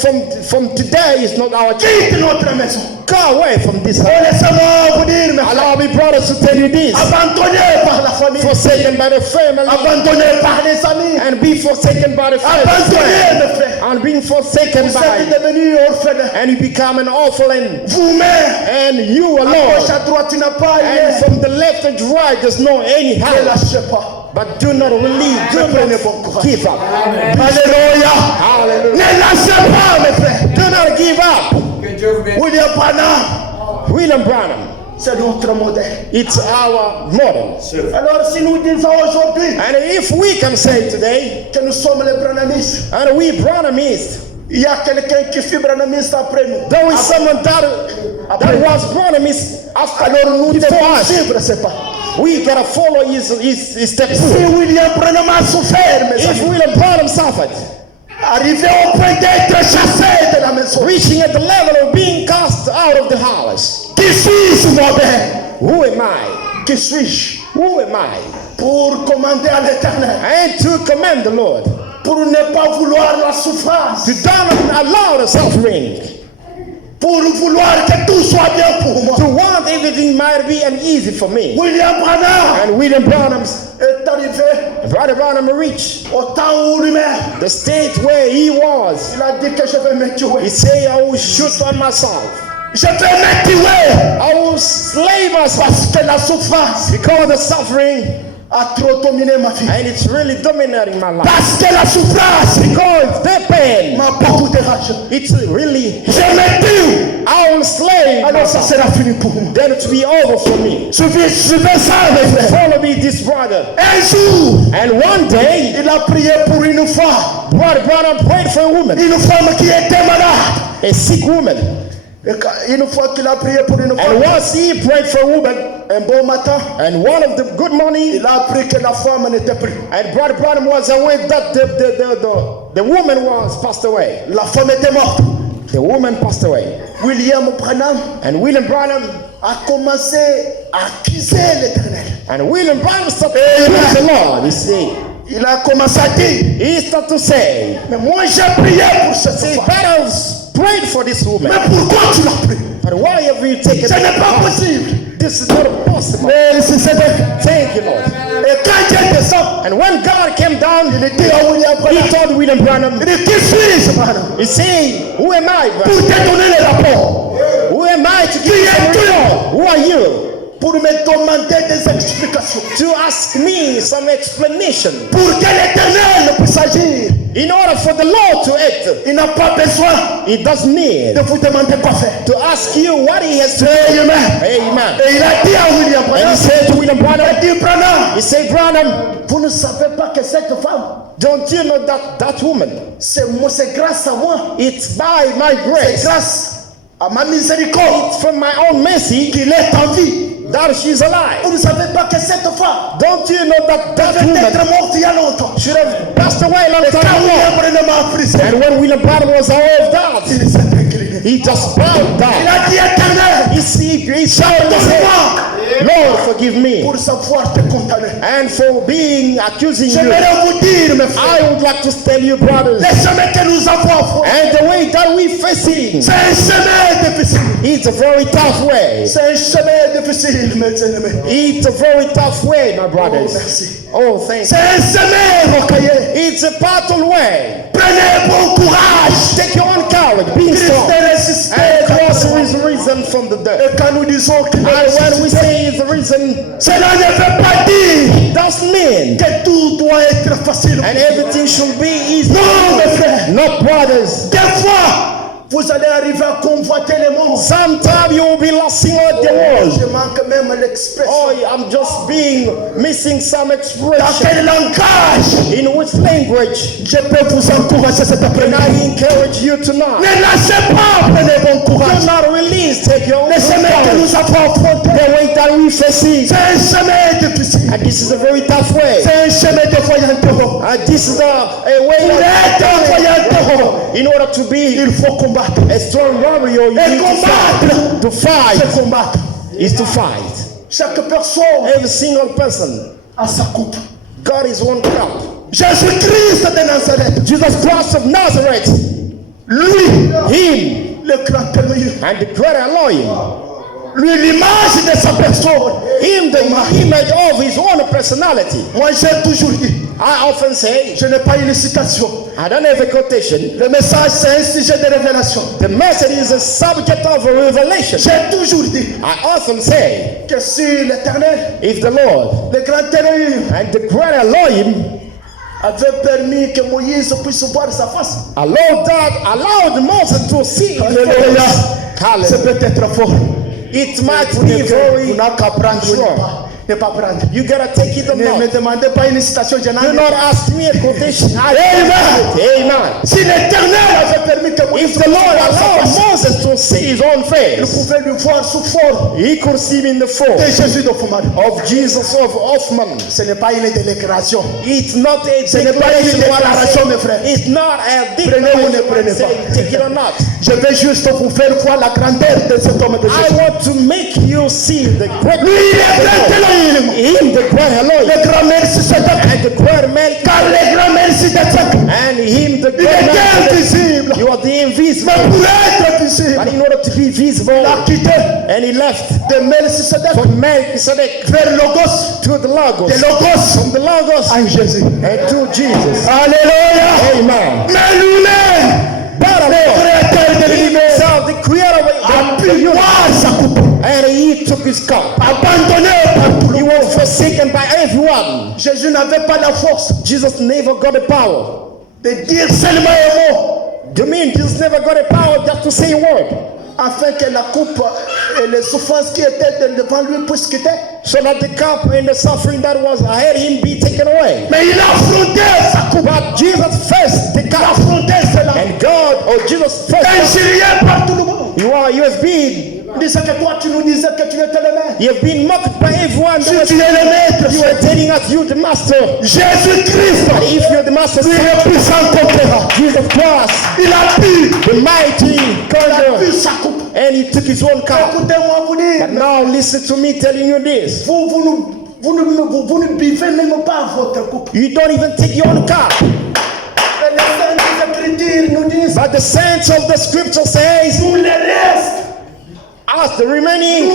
from today is not our child. Quitte notre maison. Go away from this Oh, house. laissez-moi vous dire, mes frères, Allow me, brothers, to tell you this: abandonné par la famille, forsaken by the family, abandonné par les amis, and be forsaken by the abandonné, family, mes frères. and being forsaken Vous êtes by, devenu orphelin. and you become an orphan, Vous-même, and you à gauche, alone. à droite, tu n'as pas And aimé. from the left and right, there's no any Ne house. lâchez pas. But do not relieve, do not give up. Alléluia. Hallelujah. Ne lâchez pas, mes frères. Do not give up. William Branham, William Branham, c'est notre modèle. it's our model. Alors, si nous disons aujourd'hui And if we can say today, que nous sommes les Branhamistes, and we Branhamists, il y a quelqu'un qui fut Branhamiste après nous. there is someone that was Branhamist after Alors, nous before devons us. suivre ces pas. We gotta follow his steps. Si William Branham a souffert, mes If amis, William Branham suffered, arrivé au point d'être chassé de la maison, reaching at the level of being cast out of the house, qui suis-je moi-même? who am I? Qui suis-je? Who am I? Pour commander à l'Éternel, And to command the Lord pour ne pas vouloir la souffrance, to don't allow the suffering, pour vouloir que tout soit bien pour moi. to want everything might be uneasy for me. William Branham And William Branham, est arrivé Brother Branham reached au temps où lui-même, the state where he was. il a dit que je vais me He tuer. said, I will shoot on myself. Je vais me tuer I will slay myself parce que la souffrance because the suffering, a trop dominé ma vie. and it's really dominating my life. Parce que la souffrance Because the pain, m'a beaucoup dérangé. it's really, Je me tue. I will slay Alors ça myself. sera fini pour moi. Then it will be over for me. Suivez ça, mes frères. Follow me, this brother. Un jour, And one day, il a prié pour une femme. Brother Branham prayed for a woman, Une femme qui était malade. a sick woman. Et une fois qu'il a prié pour une And femme, once he prayed for a woman, un bon matin, and one of the good morning, il a appris que la femme n'était plus. and Brother Branham was aware that the woman was passed away. La femme était morte. The woman passed away. William Branham And William Branham, a commencé à accuser l'Éternel. and William Branham started to praise the Lord. Il a commencé à dire, He started to say, mais moi j'ai prié pour cette see, femme. but I was prayed for this woman. Mais pourquoi tu l'as pris? But why have you taken Ce n'est pas it? possible. This is not possible. Mais c'était. Thank you, Lord. Et quand Dieu descend, And when God came down, il dit à William he Branham, told William Branham, il dit, qui suis-je, Branham? he said, who am I, Pour brother? te donner le rapport. Who am I to give Qui you some es-tu? report? Who are you? Pour me demander des explications. To ask me some explanation. Pour que l'Éternel puisse agir. In order for the Lord to act, Il n'a pas besoin he does need de vous demander quoi faire. to ask you what he has to do. Amen. Amen. Et il a dit à William And he Branham, said to William il a Branham, dit, Branham, he said, Branham, vous ne savez pas que cette femme, don't you know that woman, c'est grâce à moi, it's by my c'est grace, grâce à ma miséricorde it's from my own mercy qu'il est en vie. that that she's alive. Vous ne savez pas que cette femme Don't you know that that devait être woman morte il y a longtemps. should have passed away a long Quand time ago? William Branham a pris And when William Branham was aware of that, il s'est incliné. he just bowed Il down. a dit Éternel, He shouted and said, pardonne-moi Lord, forgive me. pour savoir te condamner. And for being accusing you, J'aimerais vous dire, mes frères, I would like to tell you, brothers, les chemins que nous avons à faire, and the way that we facing, c'est un chemin difficile. it's a very tough way. C'est un chemin difficile, mes ennemis. It's a very tough way, my Oh, brothers. merci. Oh, thank C'est you. un chemin rocaillé. It's a battle way. Prenez bon courage. Take your own courage, be Christ strong. est ressuscité. And Christ is risen from the dead. Et quand nous disons qu'il est And when we ressuscité, say he's risen, cela ne veut pas dire doesn't mean que tout doit être facile. and everything should be easy. Non, mes frères. No, brothers. Des fois, vous allez arriver à convoiter les mots. Sometimes you will be losing all the world. Je manque même l'expression. Oh, I'm just missing some Dans expression. quel langage In which language je peux vous encourager cet can après-midi? I encourage you tonight? Ne lâchez pas, prenez bon Do courage. not release, take your own Le chemin que courage. nous avons affronté, The way that we face it. c'est un chemin difficile. And this is a very tough way. C'est un chemin de voyant. And this is a way Pour être un voyant, in order to be il faut combattre. a strong warrior, you Et need to fight. combattre, To fight c'est combattre. is to fight. Chaque personne Every single person, a sa coupe. God is one cup. Jésus-Christ de Nazareth, Jesus Christ of Nazareth, lui, him, le grand témoin, and the great Elohim, lui l'image de sa personne. him, the image of his own personality. Moi j'ai toujours dit, I often say, je n'ai pas une citation. I don't have a quotation. Le message c'est un sujet de révélation. The message is a subject of a revelation. J'ai toujours dit I often say, que si l'Éternel, if the Lord le grand témoin, and the great Elohim avait permis que Moïse puisse voir sa face, allowed Moses to see his Alléluia. face, c'est hallelujah, peut-être fort. it might Vous be very n'avez qu'à prendre, strong. ne pas prendre. You gotta take it or Ne me not. demandez pas une citation, je n'en Do ai not pas. ask me a quotation. Amen. Amen. Si l'Éternel avait permis que Moïse If the Lord puisse voir sa allowed face, Moses to see his own il face, pouvait lui voir sous forme he could see him in the form de Jésus de Fumari. of Jesus of Hoffman. Ce n'est pas une déclaration. It's not a Ce n'est pas une declaration. What I déclaration, mes say. frères. It's not a Prenez ou ne declaration. prenez Say, pas. take it or not. Je vais juste vous faire voir la grandeur de cet homme de I Jésus. want to make you see the great Lui, il est grand Elohim. him, the great Elohim, Le grand Melchisedec. and the great man, Car le grand Melchisedec, and him, the il great était man. invisible. You are the invisible. Mais pour être visible, But in order to be visible, il a quitté and he left de Melchisedec from Melchizedek vers Logos, to the Logos, de Logos from the Logos à Jésus. and to Jesus. Alléluia. Amen. Mais lui-même, But le créateur de l'univers, himself, the creator a of pu the universe, voir sa coupe, and he took his cup. abandonné par tout He le was monde. forsaken by everyone. Jésus n'avait pas la force Jesus never got the power. de dire seulement un mot You mean Jesus never got the power just to say a word? afin que la coupe et les souffrances qui étaient devant lui puissent quitter. So that the cup and the suffering that was ahead him be taken away. Mais il a affronté sa coupe. But Jesus faced the Il a cup. affronté cela. And God, or Jesus faced Injurié par tout le monde. you have been Il disait que toi tu nous disais que tu étais le maître. you have been mocked by everyone. Si tu es le maître, You are telling us you the master. Jésus-Christ, But if you're the master, lui le puissant conquérant, Jesus Christ, il a pu, the mighty il a conqueror, pu sa coupe. and he took his own cup. Écoutez-moi vous dire, But now listen to me telling you this. vous ne buvez même pas votre coupe. You don't even take your own cup. Et les Saintes Écritures nous disent, But the saints of the scripture says, nous les restes, as the remaining,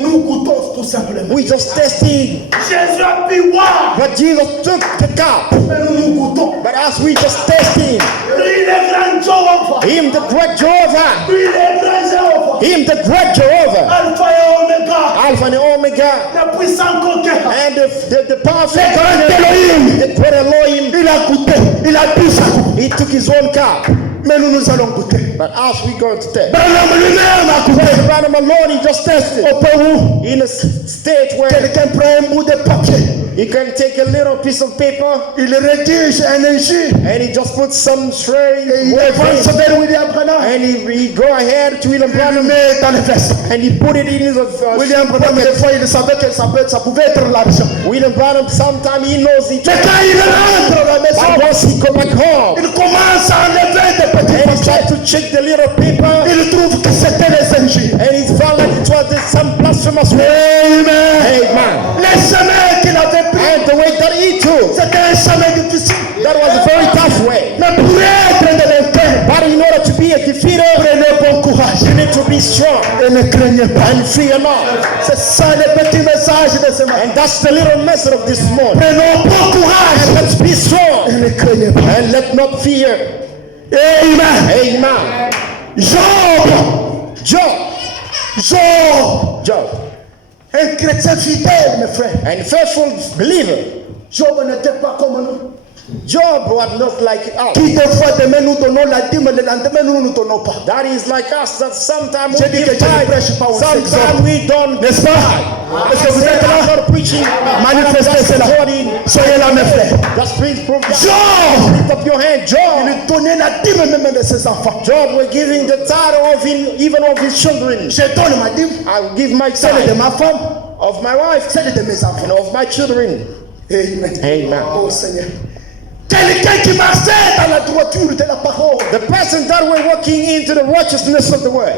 nous goûtons tout simplement. we just tasting. Jésus a pu boire, But Jesus took the cup. mais nous goûtons. But as we just tasting, Lui le grand Jéhovah, him the great Jehovah, lui le grand Jéhovah, him the great Jehovah, Alpha et Omega, Alpha and Omega, le puissant conquérant, and the powerful le grand God, Elohim. the great Elohim, Il a goûté, il a bu sa coupe. he took his own cup. Mais nous allons goûter. But as we're going to test, Branham lui-même a coupé. Branham alone, he just tested. Au Pérou, In a state where quelqu'un prend un bout de papier, you can take a little piece of paper il rédige un injure, and he just puts some stray et il avance vers William Branham, and he go ahead to William il le Branham met dans le veste. and he put it in his William Branham, des pocket. fois, il savait que ça pouvait être l'argent. William Branham, sometimes he knows it. Mais quand il rentre à la But maison, once he go back home il commence à enlever des petits and he tried papiers. to check the little paper Il trouve que c'était les injures. and he found that it was some blasphemous word. Amen. Amen. Les chemins qu'il avait pris, And the way that he took, c'était un chemin difficile. that was a very tough way. Mais pour être de l'intérieur, But in order to be a defeater, prenez bon courage you need to be strong et ne craignez pas. and fear not. C'est ça le petit message de ce matin. And that's the little message of this morning. Prenons bon courage And let's be strong et ne craignez pas. and let not fear. Amen. Amen. Job, Job, un chrétien fidèle, mes frères. and faithful believer. Job n'était pas comme nous. Job was not like us. Qui des fois demain nous donnons la dîme, le lendemain nous ne nous donnons pas. That is like us, that sometimes J'ai we dit que give je ne tithe, prêche pas aux sometimes exemples. we don't. N'est-ce pas? Est-ce que vous êtes I'm là? not preaching. Manifestez cela. Soyez là, mes frères. Just please prove that. Job, Lift up your hand, Job. il donnait la dîme même de ses enfants. Job was giving the title of even of his children. Je donne ma dîme, I will give my celle de tithe ma femme, of my wife celle de mes enfants. and of my children. Amen. Amen. Oh Seigneur. Quelqu'un qui marchait dans la droiture de la parole. The person that were walking into the righteousness of the word,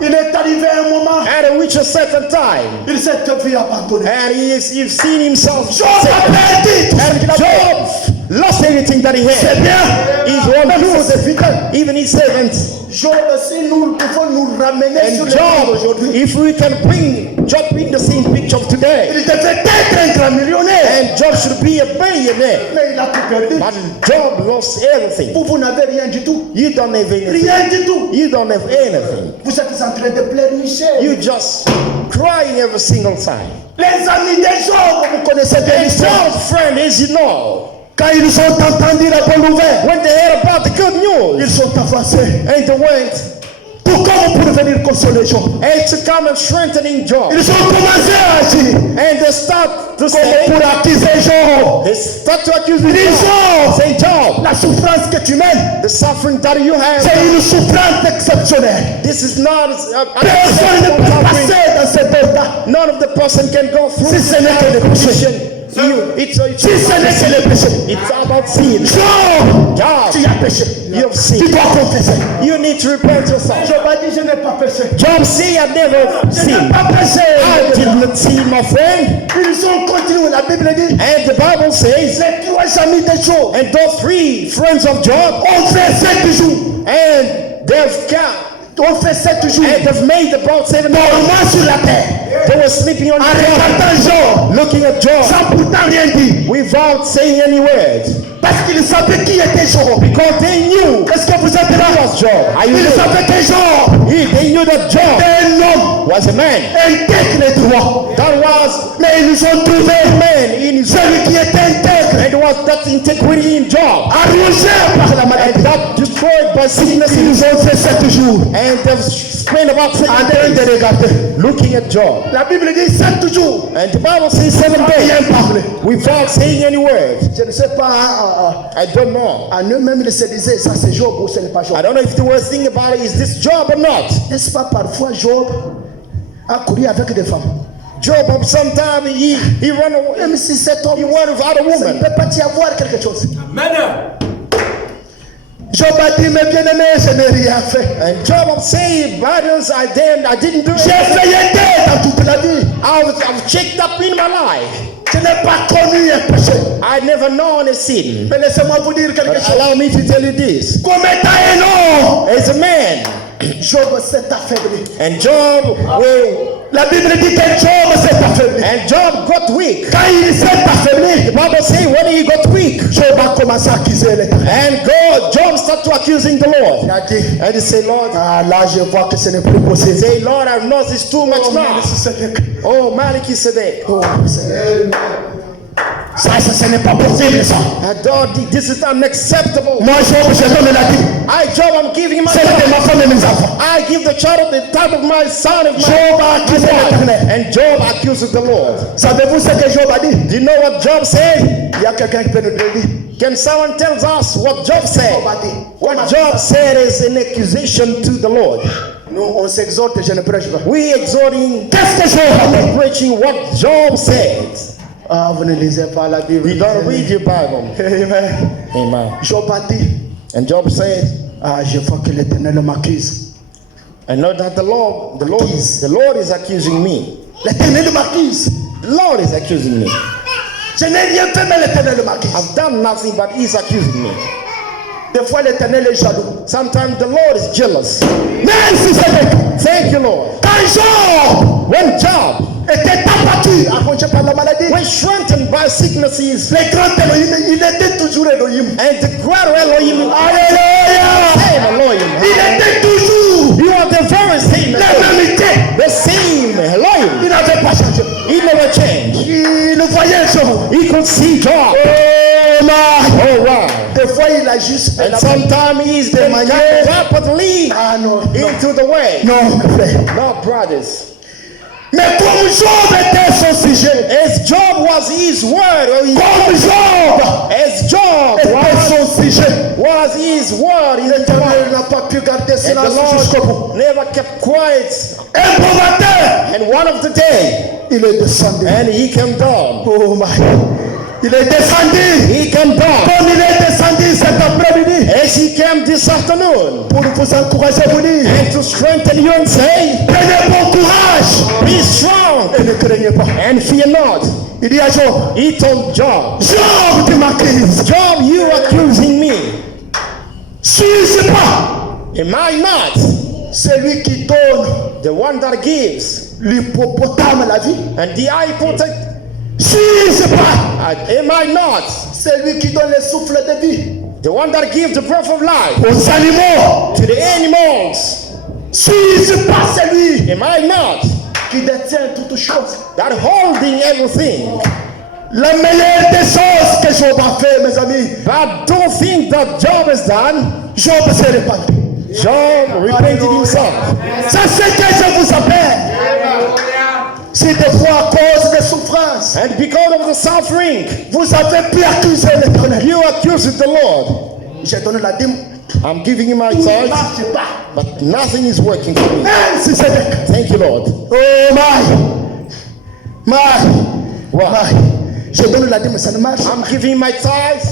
Il est arrivé un moment, at which a certain time, il s'est vu abandonné. and he's seen himself Job a perdu. and Job lost everything that he C'est had. bien. He's one Même food, ses fidèles. even his servants. Job, si nous pouvons nous ramener sur And le monde Job, aujourd'hui, if we can bring Job in the same picture of today, il devait être un grand millionnaire. and Job should be a billionaire. Mais il a tout perdu. But Job lost everything. Vous n'avez rien du tout. You don't have anything. Rien du tout. You don't have anything. Vous êtes en train de pleurnicher. You just crying every single time. Les amis de Job, vous connaissez bien And l'histoire. Job's friend, as you know, Quand ils ont entendu la bonne nouvelle, when they heard about the good news, ils sont avancés. and they went Pour comment pour venir consoler Job. and to come and strengthening Job, Ils ont commencé à agir. and they start to Comment say, pour accuser Job. they start to accuse me. Ils ont Say, Job, la souffrance que tu mènes. the suffering that you have, C'est une souffrance exceptionnelle. this is not Personne ne peut suffering. passer dans cet état. None of the person can go through Si ce n'est que le this péché. condition. It's Si ce n'est que le péché. it's about sin. Job, Job, tu as péché. you have Tu sinned. dois confesser. You need to repent yourself. Job a dit, je n'ai pas péché. Job say, I never Je n'ai sinned. pas péché. I did not sin, my friend. Ils ont continué. La Bible dit, And the Bible says, les trois amis de Job and those three friends of Job, ont fait 7 jours. and they've got, Ont fait 7 jours. and they've made about 7 days. Dormant sur la terre. They were sleeping on En the ground, regardant Job. looking at Job, Sans pourtant rien dire. without saying any words, Parce qu'ils savaient qui était Job. because they knew Est-ce que vous êtes who là? was Job. Are you Ils there? savaient que Job They knew that Job était un homme was a man. intègre et droit. That was Mais ils ont trouvé a man in his celui qui était intègre, and was that integrity in Job, arrangé par la and maladie. that destroyed by sickness. Ils ont fait 7 jours And they've spent about en 7 train de days regarder. looking at Job. La Bible dit 7 jours. And the Bible says 7 days Rien parlé. without saying any words. Je ne sais pas, I don't know. en eux-mêmes, ils se disaient, ça c'est Job ou ce n'est pas Job. I don't know if they were thinking about it, is this Job or not? N'est-ce pas parfois Job a couru avec des femmes. Job, sometimes he ran away. Même si cet homme, He went without a il ne woman. peut pas y avoir quelque chose. Job a dit, mes bien-aimés, je n'ai rien fait. And Job saying, brothers, I didn't do J'ai it. failli dans toute la vie. I've checked up in my life. Je n'ai pas connu un péché. I never known a sin. Mais laissez-moi vous dire quelque But chose. allow me to tell you this. Comme étant un homme, As a man, Job s'est affaibli. and Job, La Bible dit que Job s'est affaibli. and Job got weak. Quand il s'est affaibli, The Bible says when he got weak, Job a commencé à accuser l'Éternel. and Job started to accusing the Lord. Il a dit, And he said, Lord, ah là je vois que ce n'est plus possible. say, Lord, I've noticed too much Oh, now. Melchizedek. Oh, Maliki said, Oh, Seigneur. Ça, ce n'est pas possible, ça. God, this is unacceptable. Moi, je donne la vie. Job, I'm giving my C'est de ma femme et mes enfants. I give the child the type of my son of my Job a accusé l'Éternel. And Job accuses the Lord. Savez-vous ce que Job a dit? Do you know what Job said? Il y a quelqu'un qui peut nous le dire. Can someone tell us what Job said? Job a dit. What Job said is an accusation to the Lord. Nous, on s'exhorte et je ne prêche pas. We exhorting, Qu'est-ce que Job a dit? preaching what Job said. Ah, vous ne lisez pas la Bible. We don't read your Bible. Amen. Amen. Job a dit. And Job said, Ah, je vois que l'Éternel m'accuse. I know that the Lord is accusing me. L'Éternel m'accuse. The Lord is accusing me. Je n'ai rien fait, mais l'Éternel m'accuse. I've done nothing, but he's accusing me. Des fois, l'Éternel est jaloux. Sometimes the Lord is jealous. Merci, Seigneur. Thank you, Lord. Quand Job When Job était abattu, accroché par la maladie, was strengthened by sicknesses, les grands Elohim, il était toujours Elohim. and the greater Elohim, Alléluia. same Elohim, Il était toujours you are the very same la Elohim, même idée. the same Elohim. Il n'avait pas changé. He never changed. Il voyait Job. He could see Job. Oh, my. Oh wow. Des fois, il a juste fait And la sometimes he's been manière- rapidly Ah non, non. into the way. Non, mes frères. No, brothers. Mais comme Job était son sujet, As Job was his word, comme Job as Job était son sujet, was his word, his l'Éternel n'a pas pu garder and the silence jusqu'au bout. Lord never kept quiet. Un bon matin, And one of the day, il est descendu. and he came down. Oh my. Il est descendu. He came down. Comme il est descendu cet après-midi, As he came this afternoon, pour vous encourager, vous dire, and to strengthen you and say, prenez bon courage be strong et ne craignez pas. and fear not. Il dit à Job, He told Job, Job, tu m'accuses. Job, you accusing me. Suis-je pas Am I not celui qui donne the one that gives? l'hippopotame la vie? And the hypothetical, Suis-je pas am I not celui qui donne le souffle de vie the one that gives the breath of life aux animaux? to the animals? Suis-je pas celui Am I not qui détient toutes choses? that holding everything? La meilleure des choses que Job a fait, mes amis, But don't think that Job has done. Job s'est répandu. Job repented himself. C'est ce que je vous appelle. Si des fois à cause des souffrances, And because of the suffering, vous avez pu accuser l'Éternel. you accuse the Lord. J'ai donné la dîme. I'm giving you my Tout ne tithe, marche pas. but nothing is working for me. Même si c'est vrai. Thank you, Lord. Oh my. What? Je donne la dîme, ça ne marche. I'm giving my tithe.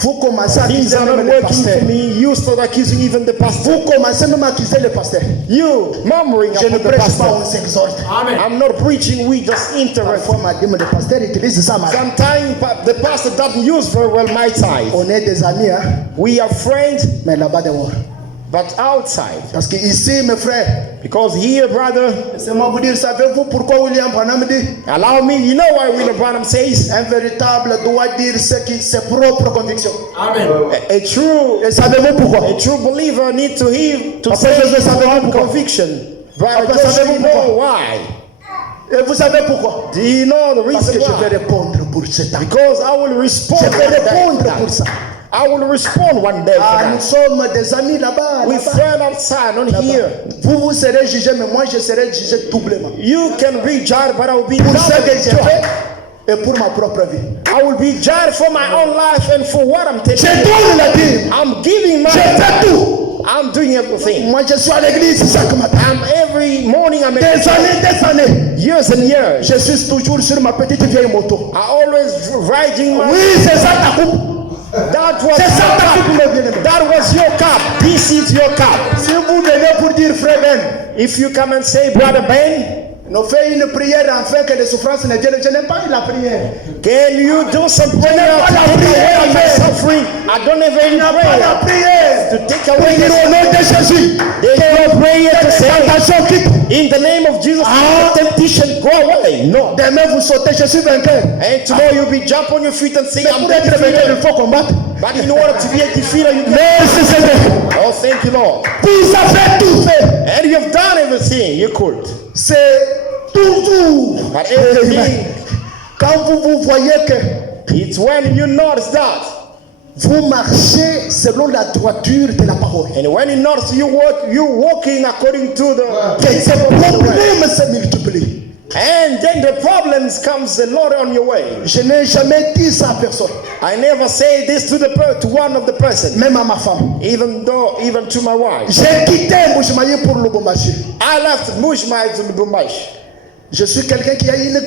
Vous commencez à Things accuser are not même le working pasteur. for me. You start accusing even the pastor. Vous commencez même à accuser le pasteur. You murmuring Je ne about the prêche pas, on pastor. s'exhorte. I'm not preaching. We just interrupt. Parfois, ma dîme de pasteur utilise ça. Sometimes the pastor doesn't use very well my tithe. On est des amis, hein, We are friends, mais là-bas dehors. but outside. Parce que ici, mes frères, Because here, brother, laissez-moi vous dire, savez-vous pourquoi William Branham dit allow me. You know why William Branham says un véritable doit dire ses propres convictions. a true Et savez-vous pourquoi? a true believer needs to hear to Parce say que je his savais own pourquoi. conviction. Brother, Parce que just savez-vous you know pourquoi? why? Et vous savez pourquoi? Do you know the Parce reason que je why? vais répondre pour cet acte. Because I will respond. Je vais one day for répondre that. pour ça. I will respond one day for Ah, nous that. sommes des amis là-bas. We là-bas. friend outside, not here. Vous, vous serez jugés, mais moi, je serai jugé doublement. You can be judged, but I will be Pour ce que j'ai judged. fait et pour ma propre vie. I will be judged for my own life and for what I'm Je telling you. donne la dîme. I'm giving my. Je fais tout. I'm doing everything. Moi, je suis à l'église chaque matin. Every morning I'm Des années. years and years. Je suis toujours sur ma petite vieille moto. I always riding my. Oui, c'est ça ta coupe. That was C'est ça your ta coupe, cup. mon bien-aimé. That was your cup. This is your cup. Si vous venez pour dire, frère Ben, If you come and say, Brother Ben, nous fait une prière afin que les souffrances ne viennent. Je n'aime pas la prière. can you do some prayer pas to la take prière, away my Amen. suffering? I don't have any Pas la prayer prière. to take away Au the nom de Jésus. There's no prayer to say, Tentation quitte. in the name of Jesus, the temptation go away. No. Demain vous sautez, je suis vainqueur. And tomorrow you'll be jump on your feet and say, Mais I'm pour être vainqueur, il defeated. faut combattre. But in order to be a defeater, you can. Merci Seigneur. Oh, thank you, Lord. Vous avez tout fait. And you've done everything you could. C'est toujours. But everything, Quand vous voyez que It's when you notice that. Vous marchez selon la droiture de la parole. And when you notice you walking according to the Que ces problèmes se multiplient. and then the problems comes a lot on your way. Je n'ai jamais dit ça à personne. I never say this to one of the person, Même à ma femme. even to my wife. J'ai quitté Mbujimayi pour Lubumbashi. I left Mbujimayi to Lubumbashi. Je suis quelqu'un qui a une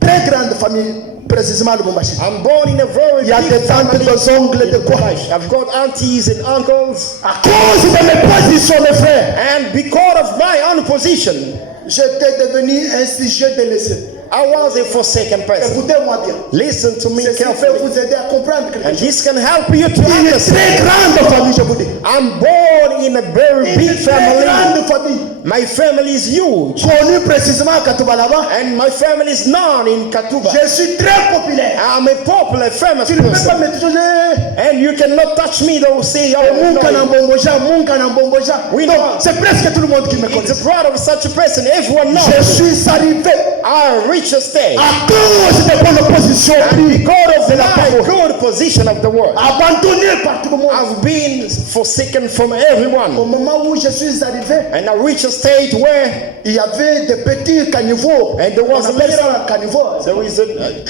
très grande famille, précisément à Lubumbashi. I'm born in a very Il y a big des tantes, family des oncles, in de quoi. Lubumbashi. I've got aunties and uncles, À cause de mes positions, mes frères, and because of my own position, j'étais devenu un sujet délaissé. I was a forsaken person. Écoutez-moi bien. Listen to me Ceci peut carefully, vous aider à comprendre quelque and chose. this can help you to Une understand. très grande famille, je vous dis. I'm born in a very Une big très family. grande famille. My family is huge, Connue précisément à Katubalaba. and my family is known in Katuba. Je suis très populaire. I'm a popular, famous Tu ne peux pas person, me toucher. and you cannot touch me. They will say, "Oh, Munka na no." mbongoja, munka na mbongoja. Oui, Donc, non. c'est presque tout le monde qui me It's connaît. the proud of such a person. Everyone Je knows. suis arrivé I reach a stage, à cause de bonne position and because of de la my parole, good position of the world, abandonné par tout le monde. I've been forsaken from Au everyone, moment où je suis arrivé, and I reach a stage where il y avait des petits caniveaux. And there was On a appelle little- ça un caniveau.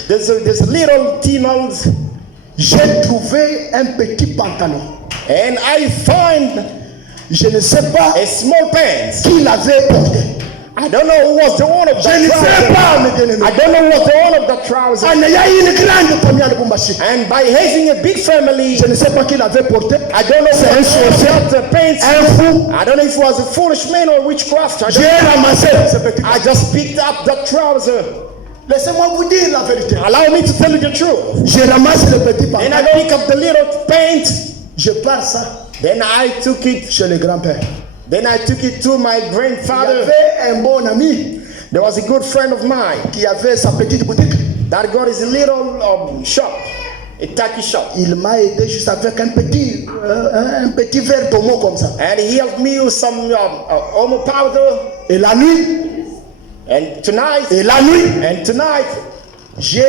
there's a little teenage, J'ai trouvé un petit pantalon. and I find Je ne sais pas a small pants. qui l'avait porté. I don't know who was the owner of Je that ne sais pas, mes trouser. bien-aimés. I don't know who was the owner of that trouser. En ayant une grande famille à Lubumbashi, And by having a big family, je ne sais pas qui l'avait porté. I don't know C'est un who sorcier, got the pants. un fou. I don't know if it was a foolish man or witchcraft. I, J'ai don't, ramassé ce petit I just picked up that trouser. Laissez-moi vous dire la vérité. Allow me to tell you the truth. Je ramasse le petit And I pantalon. pick up the little pants. Je pars ça Then I took it. chez le grand-père. Then I took it to my Il y grandfather. avait un bon ami There was a good friend of mine qui avait sa petite boutique. that got his little shop, a tacky shop. Il m'a aidé juste avec un petit verre d'homo comme ça. And he helped me with some omo powder. Et la nuit, And tonight, j'ai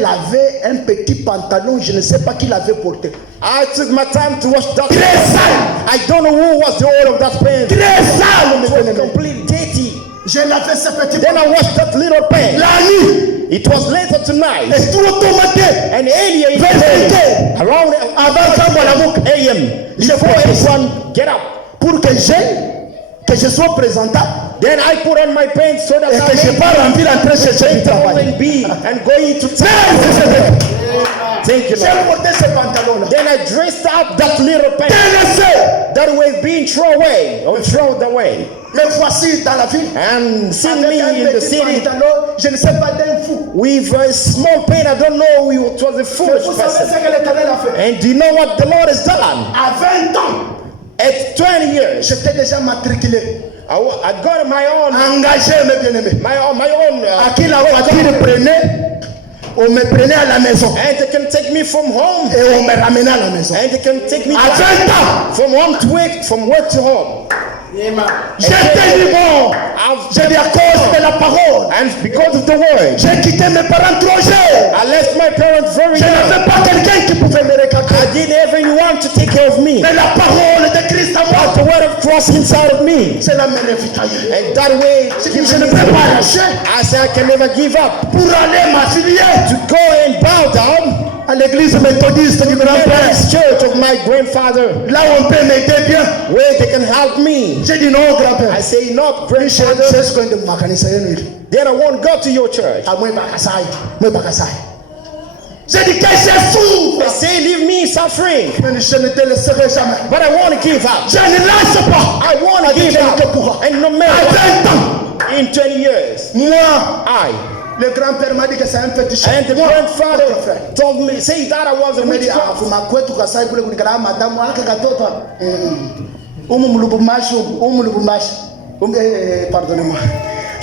lavé un petit pantalon, je ne sais pas qui l'avait porté. I took my time to wash that. Très sale, I don't know who was the owner of that pants. très sale, mes It was bien-aimés. completely dirty. J'ai lavé ce petit Then I washed that little pants. la nuit, It was later tonight. et tout matin, And earlier in the Very day, good. around avant qu'un la boucle, a.m., before everyone get up. pour que je sois présentable Then I put on my pants so that et que je I pas remplir l'entrée chercher du travail. and be and going to Mais town. Thank you, j'ai Lord. porté ce pantalon-là. Then I dressed up that little pants Délaissé. that was being thrown away or thrown away. Me voici dans la ville. And seeing Avec me un in the petit city pantalon, je ne sais pas d'un fou. with a small pen, I don't know who it was a Mais foolish vous savez ce person. que l'Éternel a fait. And do you know what the Lord has done? À 20 ans, At 20 years, j'étais déjà matriculé, I got my own, engagé, mes bien-aimés. my own, À qui la voiture prenait, on me prenait à la maison and they can take me from home, et on me ramenait à la maison. and they can take me À 20 ans, from home to work, from work to home. j'étais libre. J'ai dit à cause de la parole. And because of the word, J'ai quitté mes parents trop jeunes. I left my parents very Je young. n'avais pas quelqu'un qui pouvait me I recadrer. didn't have anyone to take care of me. Mais la parole de Christ à moi, The word of Christ inside of me. c'est la magnifique. And that way, Je ne peux pas lâcher I say I can never give up. pour aller m'affilier To go and bow down à l'église méthodiste du at grand-père. this church of my grandfather, Là où on peut m'aider bien. where they can help me. J'ai dit non, grand-père. I say, not C'est grandfather, ce qu'on dit makanisa yenu ile. then I won't go to your church. Ah, moi bakasai. Moi bakasai. J'ai dit que je souffre. They say, leave me suffering. Mais je ne te laisserai jamais. But I want to give up. Je ne lâche pas. I want to give up. And no À matter 20 ans, in 20 years, moi, I le grand-père m'a dit que c'est un fétiche. and the Moi, grandfather votre frère. told me, say that I was a Il m'a dit, ah, witchcraft. fuma kwetu kasai kule kunikala madamu ake katoto. Mlubumbashi, Lubumbashi. Pardonnez-moi.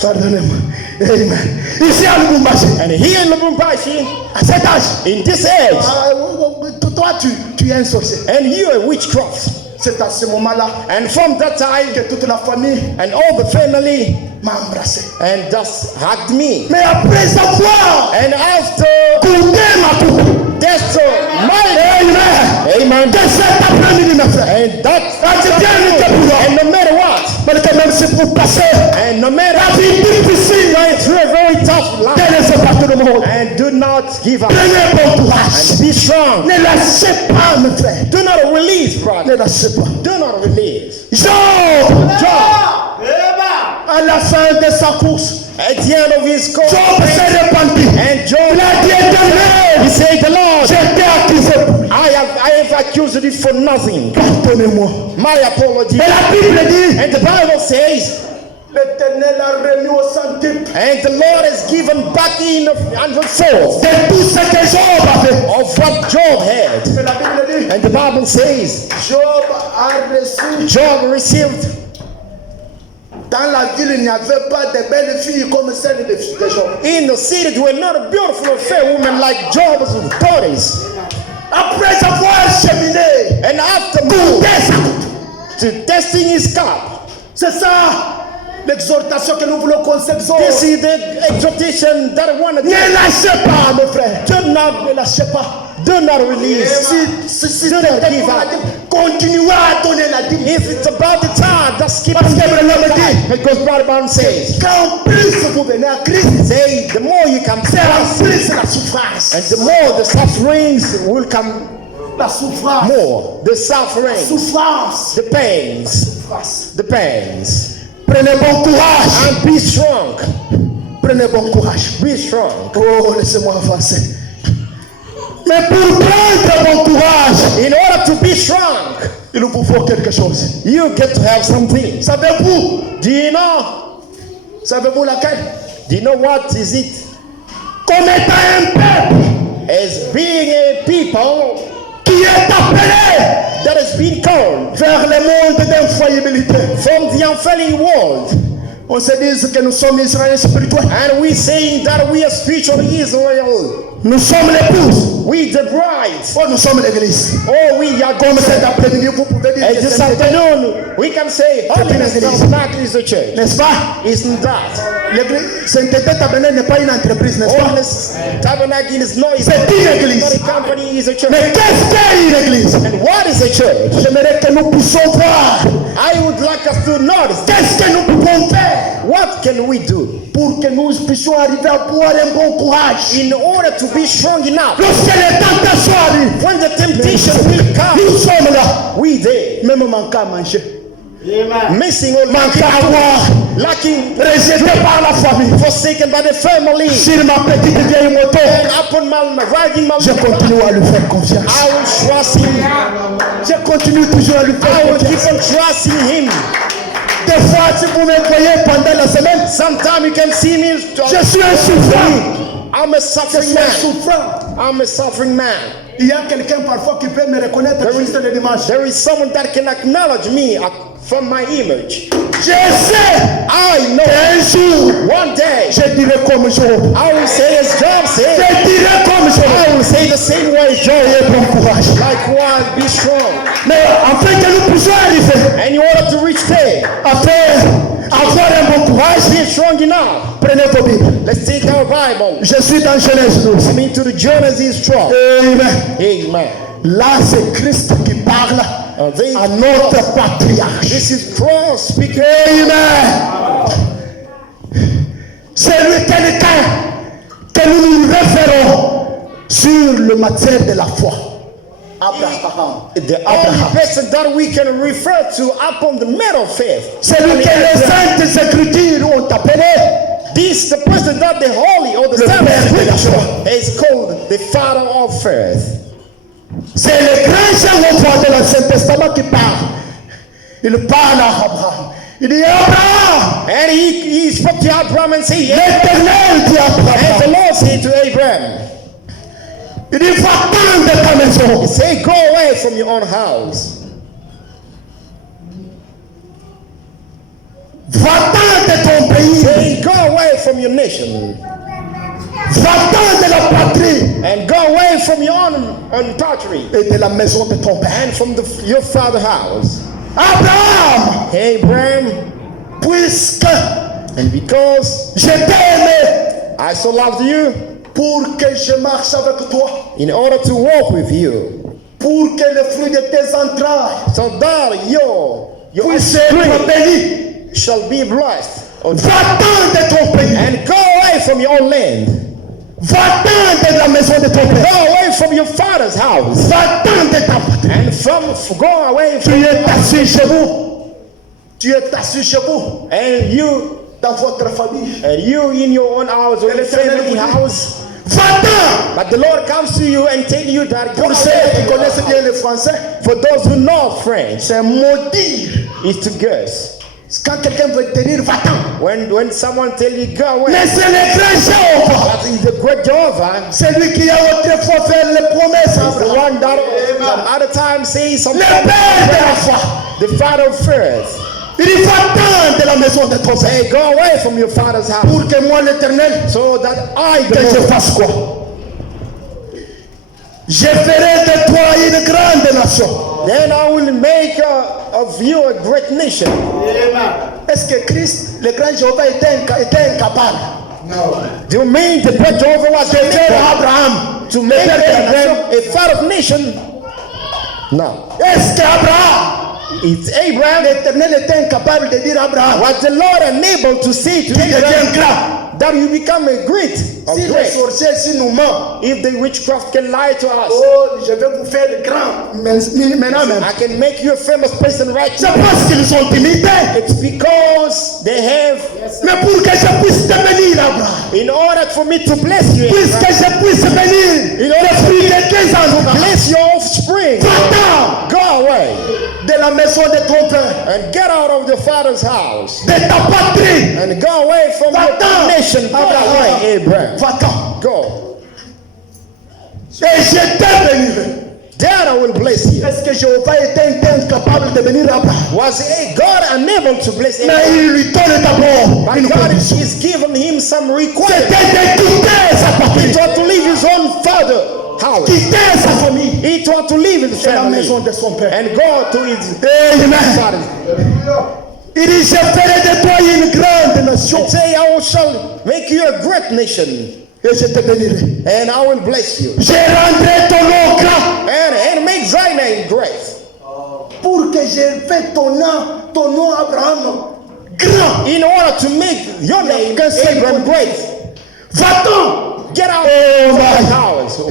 Pardonnez-moi. Amen. Ici à Lubumbashi, And here in Lubumbashi, à cet âge, in this age, toi tu es un sorcier. and you a witchcraft. C'est à ce moment-là And from that time, que toute la famille and all the family m'a embrassé. and just hugged me. Mais après avoir And after goûté ma coupe, that's amen. amen. De cet après-midi, mes frères. And that And no matter what, mais que même si pour passer and no matter la vie difficile going through a very tough life, de les partout le monde, and do not give up. prenez bon courage. And be strong. Ne lâchez pas, mes frères. Do not release, brother. Ne lâchez pas. Do not release. Job, à la fin de sa course, At the end of his course, Job s'est répandu. and Job, Il a dit éternel, he said, the Lord, j'étais accusé. I have accused you for nothing. Pardonnez-moi. My apology. Et la Bible dit, And the Bible says, l'Éternel a remis au centuple and the Lord has given back in a hundredfold de tout ce que Job avait. of what Job had. Et la Bible dit, And the Bible says, Job a reçu. Job received. Dans la ville, il n'y avait pas de belles filles comme celles de Job. In the city, there were not beautiful fair women like Job's daughters. Après avoir cheminé, And after goûté sa coupe. to testing his cup, C'est ça l'exhortation que nous voulons qu'on s'exhorte. this is the exhortation that I want to Ne lâchez pas, mes frères. do not, Ne lâchez pas. do not release. Si Do not c'était give pour la up. dîme, continuez à donner la dîme. If it's about the time, just keep Parce on que giving le Bible dit, it. Because Brother Brown says, quand plus vous venez à Christ, say, the more you come to c'est Christ, en plus la souffrance. and the more the sufferings will come La souffrance. more. The suffering, Souffrance. the pains, the pains. Prenez bon courage. And be strong. Prenez bon courage. Be strong. Oh, laissez-moi avancer. Mais pour prendre bon courage, In order to be strong, il vous faut quelque chose. you get to have something. Savez-vous? Do you know? Savez-vous laquelle? Do you know what is it? Comme étant un peuple As being a people qui est appelé that has been called vers le monde d'infaillibilité. from the unfailing world. On se dit que nous sommes Israël spirituel. And we saying that we are spiritual Israel. Nous sommes l'épouse. We the bride. Oh, nous sommes l'église. Oh, we are Comme going cet après-midi, vous pouvez dire And que this c'est l'église. afternoon, we can say, Holiness Tabernacle is the church. N'est-ce pas? Isn't that? L'église, Sainteté Tabernacle n'est pas une entreprise, n'est-ce pas? Holiness Tabernacle is not, C'est une église. not a company, is a church. Mais qu'est-ce qu'est une église? And what is a church? J'aimerais que nous puissions voir I would like us to notice qu'est-ce que nous pouvons faire what can we do pour que nous puissions arriver à avoir un bon courage. in order to be strong enough. Lorsque les tentations arrivent, When the temptation will come, nous sommes là. we there, Même manquant à manger, missing or manquant à boire, lacking, rejeté par la famille. forsaken by the family. Sur ma petite vieille moto, And upon my riding my je continue à lui faire confiance. I will trust him. Je continue toujours à lui I faire will keep confiance. on trusting him. Des fois, si vous me voyez pendant la semaine, Sometimes you can see me. je suis un souffrant. I'm a Je suffering suis un man. souffrant. I'm a suffering man. Il y a quelqu'un parfois qui peut me reconnaître juste le dimanche. There is someone that can acknowledge me from my image. Je sais I know qu'un jour, one day je dirai comme Job. I will say as Job said. Je dirai comme I Job. will say the same way as Job. Ayez bon courage. Likewise, be strong. Mais afin que nous puissions arriver, And in order to reach there, afin avoir un bon courage, be strong enough. prenez vos Bibles. Let's take our Bible. Je suis dans Genèse 12. I'm into the Genesis 12. Amen. Amen. Là, c'est Christ qui parle This à notre patriarche. is Christ speaking. Amen. C'est lui quelqu'un que nous nous référons sur le matière de la foi. Abraham. The only person that we can refer to upon the matter of faith. C'est lui que les saintes écritures ont appelé This the person that the holy or the le Son père de la of foi. is called the father of faith. C'est le grand Jean de l'Ancien Testament qui parle. Il parle à Abraham. Il dit Abraham, And he spoke to Abraham and said, l'Éternel dit à and the Abraham. Lord said to Abraham, Il dit va-t'en de ta maison. say, go away from your own house. Va-t'en de ton pays. Say, go away from your nation. Va-t'en de la patrie And go away from your own country. et de la maison de ton père. And from your father's house. Abraham, Abraham, puisque And because je t'ai aimé I so loved you, pour que je marche avec toi, in order to walk with you, pour que le fruit de tes entrailles so that your puisse être offspring béni. shall be blessed. Va-t'en de ton pays. And go away from your own land. Va-t'en de la maison de ton Go père. away from your father's house. Va-t'en de ta patrie. And go away Tu from es assis chez vous. Tu es assis chez vous. and you Dans votre famille. in your own house or your family house. Va-t'en. But the Lord comes to you and tell you that go Pour ceux qui away. connaissent bien le français, For those who know French, c'est maudire. is to curse. Quand quelqu'un veut te dire va-t'en. When someone tell you go away, Mais c'est le grand Jéhovah. that is the great Jehovah. C'est lui qui a autrefois fait les promesses à The Abraham. one that some other time says some Le père de la foi. the father of faith. Il dit va-t'en de la maison de ton père. Say, go away from your father's house, Pour que moi l'éternel, so that I, the que je Lord, fasse quoi? Je ferai de toi une grande nation. then I will make of you a great nation. Est-ce que Christ, le grand Jéhovah, était incapable Do you mean the great Jehovah was de faire able Abraham to make le père de la nation? Abraham a father of nation? No. Est-ce qu'Abraham, It's Abraham. l'éternel était incapable de dire à Abraham, Was the Lord unable to say to tu deviens Abraham grand? that you become a great or Si les great? sorciers si nous mentent, If the witchcraft can lie to us, oh, je vais vous faire grand. Maintenant même. I can make you a famous person right C'est now. parce qu'ils sont limités. It's because they have, Mais pour que je puisse te bénir, Abraham, in order for me to bless you, puisque Abraham, je puisse bénir le fruit de tes entrailles, bless your offspring, va-t'en go away de la maison de ton père, and get out of the father's house de ta patrie. and go away from your Va-t'en, nation. Go away, Abraham. Va-t'en. Go. Et je te bénirai. Then I will bless you. Est-ce que Jéhovah était incapable de bénir Abraham? Was God unable to bless Mais Abraham? il lui donne d'abord But une God condition. is giving him some requirements. C'était de quitter sa He patrie, had to leave his own father house. quitter sa famille He had to leave his et la family maison de son père. and go to his Amen. father's. Il dit, je ferai de toi une grande nation And say, I shall make you a great nation et je te bénirai. and I will bless you Je rendrai ton nom grand and make thy name great. pour que je fasse ton nom Abraham grand. In order to make your name Abraham great. Va-t'en. Get out Oh of my. the house.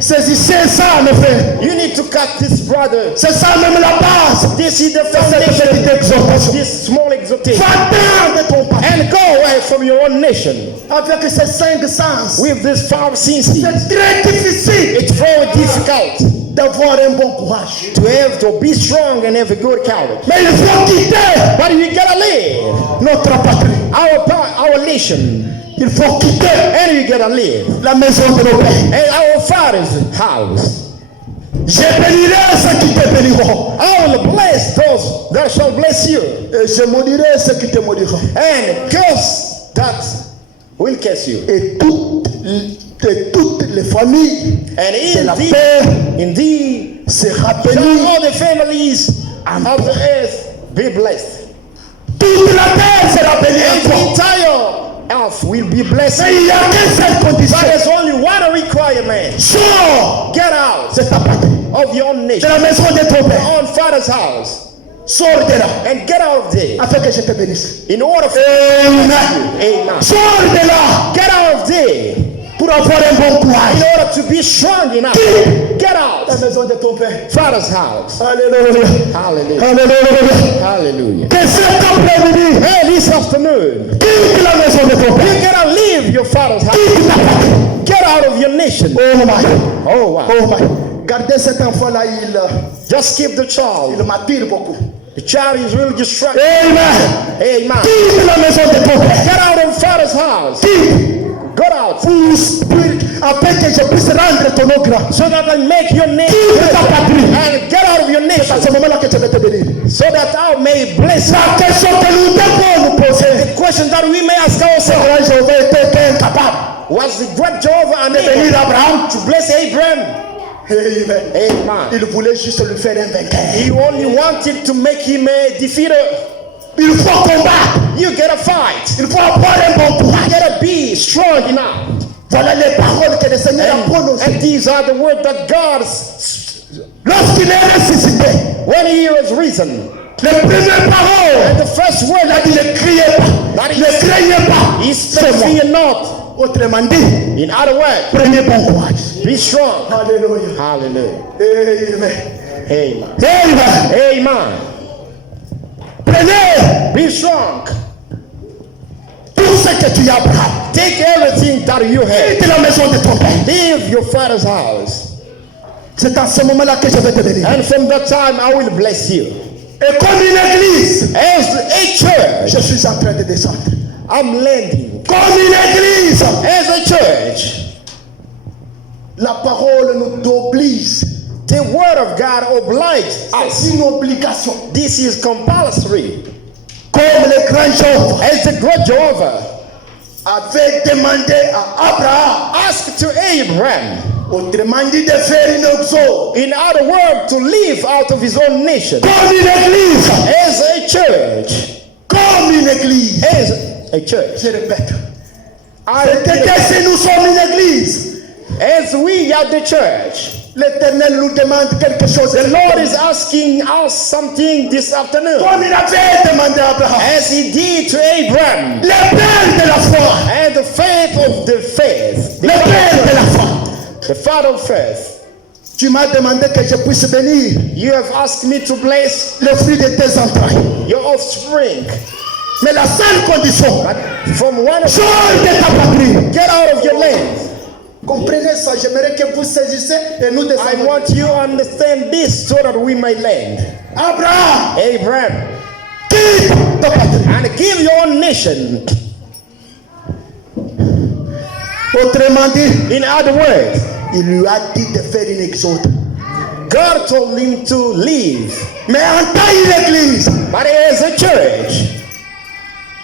Saisissez ça, mes frères. You need to cut this, brother. C'est ça même la base This is the de cette foundation petite of exhortation. this small exhortation. Va-t'en de ton père. And go away from your own nation Avec ces 5 sens, with this 5 senses. c'est très difficile It's very difficult d'avoir un bon courage. to be strong and have a good courage. Mais il faut quitter But we gotta leave notre patrie. our nation, Il faut quitter and we gotta leave la maison de nos pères. and our father's house. Je bénirai ceux qui te béniront. I will bless those that shall bless you, Et je maudirai ceux qui te maudiront. and curse that will curse you. Et toutes les familles And de la terre indeed, sera shall bénie. all the families of the earth be blessed. Toute la terre sera bénie And en the toi. entire earth will be blessed. Mais il n'y a qu'une seule But condition. there's only one requirement. Sors Get out de ta patrie, of your own de nation, la maison de ton your père. own father's house, Sors de là, and get out of there afin que je te bénisse. in order for Amen. Amen. Sors de là Get out of there pour avoir un bon in courage. order to be strong enough. Get out La maison de ton père. father's house. Alléluia. Hallelujah. Alléluia. Hallelujah. Que cet après-midi, Hey, this afternoon, quitte la maison de ton you père. gotta leave your father's house. Quitte ta patrie. Get out of your nation. Oh my. Oh wow. Oh my. Gardez cet enfant-là, Just keep the child. il m'attire beaucoup. The child is really distracted. Amen. Amen. Quitte la maison de ton père. Get out of father's house. Quitte. Get out. Afin que je puisse rendre ton nom grand. So that I make your name Quitte ta patrie. and get out of your C'est à nation. ce moment-là que je vais te bénir. So that I may bless you. La question que nous devons nous poser. Question that we may ask ourselves. Quand Jéhovah était incapable Was the great Jehovah de bénir unable Abraham. to bless Abraham? Amen. Amen. Il voulait juste lui faire un vainqueur. He only wanted to make him a defeater. Il faut combattre. You gotta fight. Il faut avoir un bon You courage. gotta be strong enough. Voilà les paroles que le Seigneur a prononcées. And these are the words that God, Lorsqu'il est ressuscité, when He was risen, les premières paroles, and the first word il a that dit ne criez pas, That ne is- craignez pas. He said, C'est moi. fear not. Autrement dit, In other words, prenez bon courage. be strong. Alléluia. Hallelujah. Amen. Amen. Amen. Amen. Prenez Be strong. tout ce que tu as, Abraham. Take everything that you have. Quitte la maison de ton père. Leave your father's house. C'est à ce moment-là que je vais te bénir. And from that time, I will bless you. Et comme une église, As a church, je suis en train de descendre. I'm landing. Comme une église, As a church, la parole nous oblige. the word of God obliges us. C'est une obligation. This is compulsory. Comme le grand Job As the great Jehovah avait demandé à Abraham, asked to Abraham, autrement dit de faire une exode. in other words, to live out of his own nation. Comme une église, As a church, comme une église. as a church, Je répète. I C'est repeat, que si nous sommes une église, as we are the church, l'Éternel nous demande quelque chose. the Lord is asking us something this afternoon, Comme il avait demandé à Abraham, as He did to Abraham, le père de la foi, and the faith of the faith, le père de la foi. the father of faith. Tu m'as demandé que je puisse bénir You have asked me to bless le fruit de tes entrailles. your offspring, Mais la seule condition, but from one of sors de ta patrie. get out of your land. Comprenez ça, j'aimerais que vous saisissez et nous I descendons. want you to understand this so that we may land. Abraham, Abraham, quitte ta patrie. and give your own nation. Autrement dit, In other words, il lui a dit de faire une exode. God told him to leave. Mais en tant qu'église, But as a church,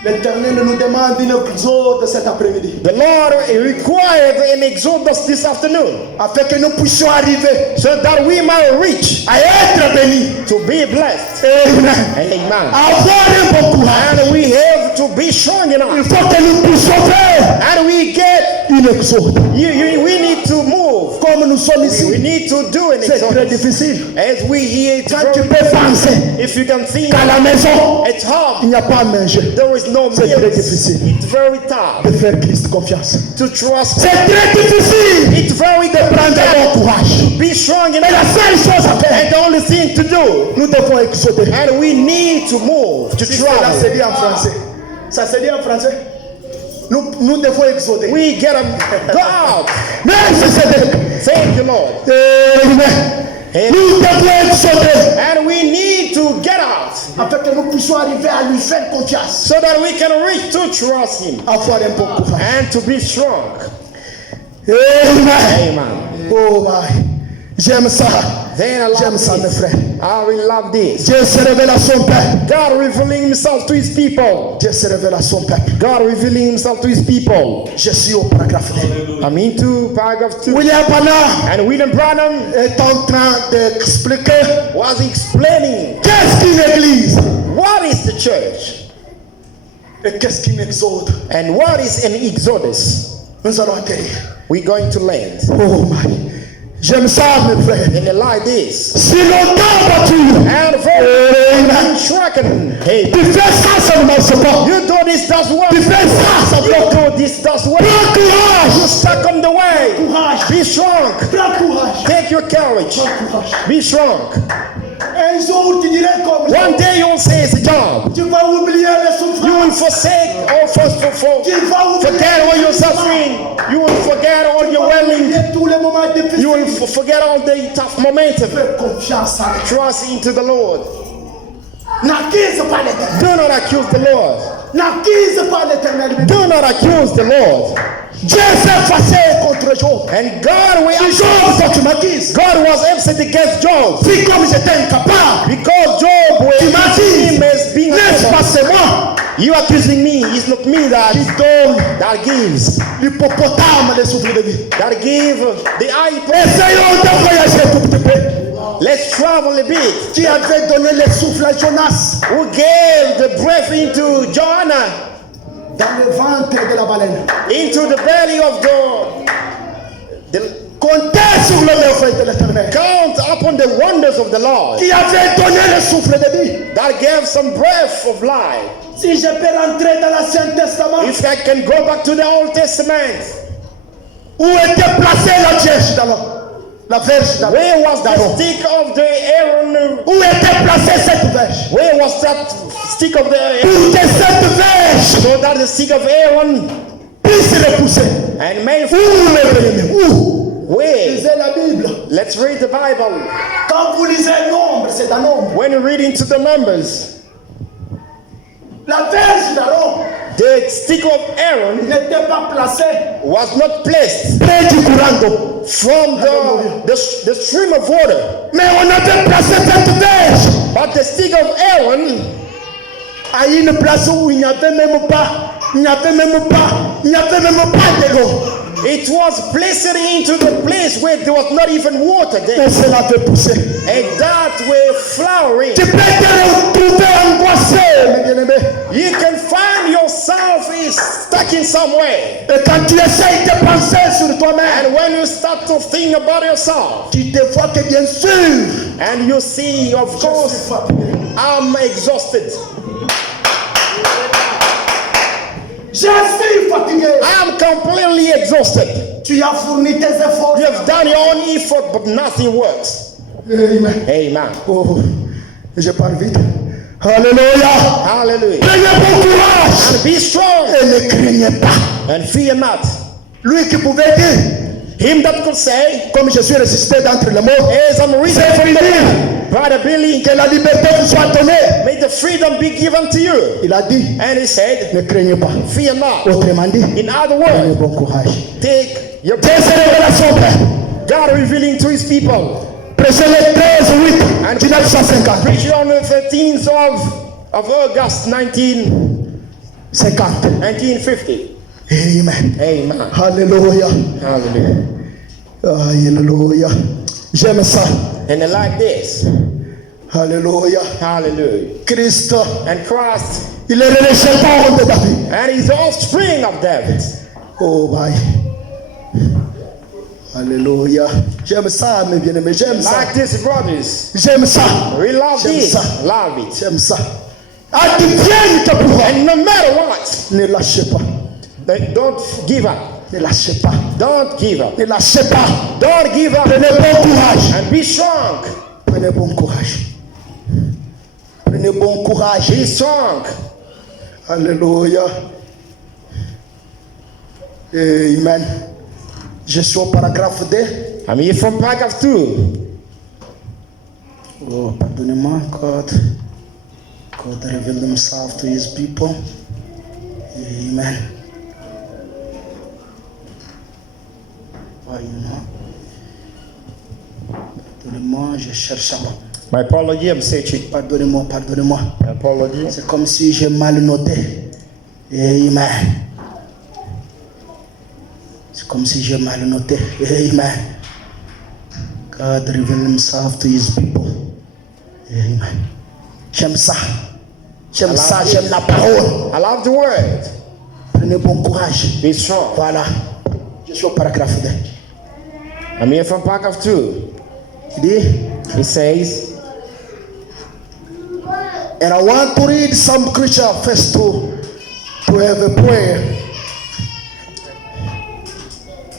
l'Éternel nous demande une exode cet après-midi. the Lord required an exodus this afternoon Afin que nous puissions arriver so that we might reach à être bénis. to be blessed. Amen. Amen. Avoir un bon courage. And we have to be strong Il enough. faut que nous puissions faire And we get, une exode. we need to move. Comme nous sommes We ici, need to do an c'est très exodus. difficile. As we hear it, Quand tu peux penser if you can think qu'à la maison, at il home, n'y a pas à manger, there is no c'est très meals. difficile It's very tough de faire Christ confiance. to trust. C'est très difficile It's very de prendre difficult bon courage. be strong Et la enough. seule chose à faire, And the only thing to do, nous devons exoder. and we need to move, to Si cela se travel. dit en français, ça se dit en français. Nous devons exoder. We gotta go out. Merci Seigneur. Thank you, Lord. Amen. Nous devons exoder. And we need to get out Afin que nous puissions arriver à lui faire confiance. so that we can reach to trust Him Avoir un bon courage. and to be strong. Amen. Amen. Oh my. J'aime ça. Then I love J'aime ça, mes this. frères. I really love this. Dieu se révèle à son peuple. God revealing Himself to His people. Dieu se révèle à son peuple. God revealing Himself to His people. Je suis au paragraphe 2. I'm into paragraph 2. William Branham And William Branham est en train d'expliquer was explaining qu'est-ce qu'une église what is the church et qu'est-ce qu'une exode. and what is an exodus. Nous allons atterrir. We're going to land. Oh my. J'aime ça, mes frères. And like this. Si longtemps battu, And for Amen. stricken. Hey, tu fais ça, ça ne marche pas. you do this, does work. Tu fais ça, ça You bloque. do this, does work. Prends courage. Stuck on the way. Courage. Be strong. Prends courage. Take your courage. Prends courage. Be strong. Un jour, tu dirais comme ça. One day you'll say it's a job. Tu vas oublier les You souffrances. will forsake all Tu vas oublier forget all your suffering. You will forget all your wailing. tous les moments difficiles. You will forget all the tough momentum. Fais confiance à Dieu. Trust into the Lord. N'accuse pas l'éternel. Do not accuse the Lord. N'accuse pas l'éternel. Do not accuse the Lord. Dieu s'est fâché contre Job. And God will Job, toi tu m'accuses. God was upset against Job Si comme j'étais incapable, because Job was tu m'accuses. him as being N'est-ce pas unable. c'est moi You accusing me. It's not me that qui donne gives. l'hippopotame des souffles de vie. That give the eye. Essayons de voyager tout petit peu. Let's travel a bit. Qui avait donné le souffle à Jonas Who gave the breath into Jonah, dans le ventre de la baleine? into the belly of the Comptez sur le merveille de l'Éternel. count upon the wonders of the Lord Qui avait donné le souffle de vie. that gave some breath of life. Si je peux rentrer dans l'Ancien Testament, If I can go back to the Old Testament, où était placée la verge d'Aaron? La verge d'Aaron. where was the stick of the Aaron? Où était placée cette verge? Where was that stick of the Aaron? Pour que cette verge So that the stick of Aaron puisse repousser. and may Où le bien-aimé? Où? where? Lisez la Bible. Let's read the Bible. Quand vous lisez nombre, c'est un nombre. When you read into the Numbers, La verge d'Aaron the stick of Aaron n'était pas placée was not placed près du courant d'eau. from the stream of water, Mais on avait placé cette verge but the stick of Aaron à une place où il n'y avait même pas de l'eau. it was placed into the place where there was not even water there, Mais cela avait poussé. and that were flowering. Tu peux te retrouver angoissé, mes bien-aimés. You can find yourself is stuck in somewhere, Et quand tu essayes de penser sur toi-même, and when you start to think about yourself, tu te vois que bien sûr, and you see, of je suis course, fatigué. I'm exhausted. Je suis fatigué. I am completely exhausted. Tu as fourni tes efforts. You have done your own effort, but nothing works. Amen. Amen. Oh, je parle vite. Alléluia. Hallelujah. Prenez bon courage And be strong et ne craignez pas. and fear not. Lui qui pouvait dire, Him that could say, comme je suis ressuscité d'entre les morts, as I'm risen c'est from the fini. dead, Brother Billy, Que la liberté vous soit donnée. may the freedom be given to you. Il a dit, And he said, ne craignez pas. fear not. Autrement dit, In other prenez words, bon courage. take your Ces révélations, Père. God revealing to his people. Prêchez le 13 8 1950. Preach on the 13th of August 1950. Amen. Amen. Alléluia. Hallelujah. Alléluia. J'aime ça. And like this. Alléluia. Hallelujah. Christ, And Christ, il est le descendant de David. and he's the offspring of David. Oh, bye. Alléluia. J'aime ça, mes bien-aimés. J'aime ça. Like this, brothers. J'aime ça. We love J'aime this. ça. Love it. J'aime ça. Advienne que pourra. And no matter what, Ne lâchez pas. don't give up. Ne lâchez pas. Don't give up. Ne lâchez pas. Don't give up. Prenez bon courage. And be strong. Prenez bon courage. Prenez bon courage. Be strong. Alléluia. Amen. Je suis au paragraphe 2. I'm here from paragraph 2. Oh, pardonnez-moi, God. God revealed himself to his people. Amen. Voyons. Pardonnez-moi, je cherche à moi. My apology, I'm searching. Pardonnez-moi, pardonnez-moi. My apology. C'est comme si j'ai mal noté. Amen. C'est comme si j'ai mal noté. Amen. God revealed himself to his people. Amen. J'aime ça. J'aime ça, j'aime la parole. I love the word. Prenez bon courage. Be strong. Voilà. Je suis au paragraphe 2. I'm here from paragraph 2. Il dit, It says, and I want to read some scripture first to have a prayer.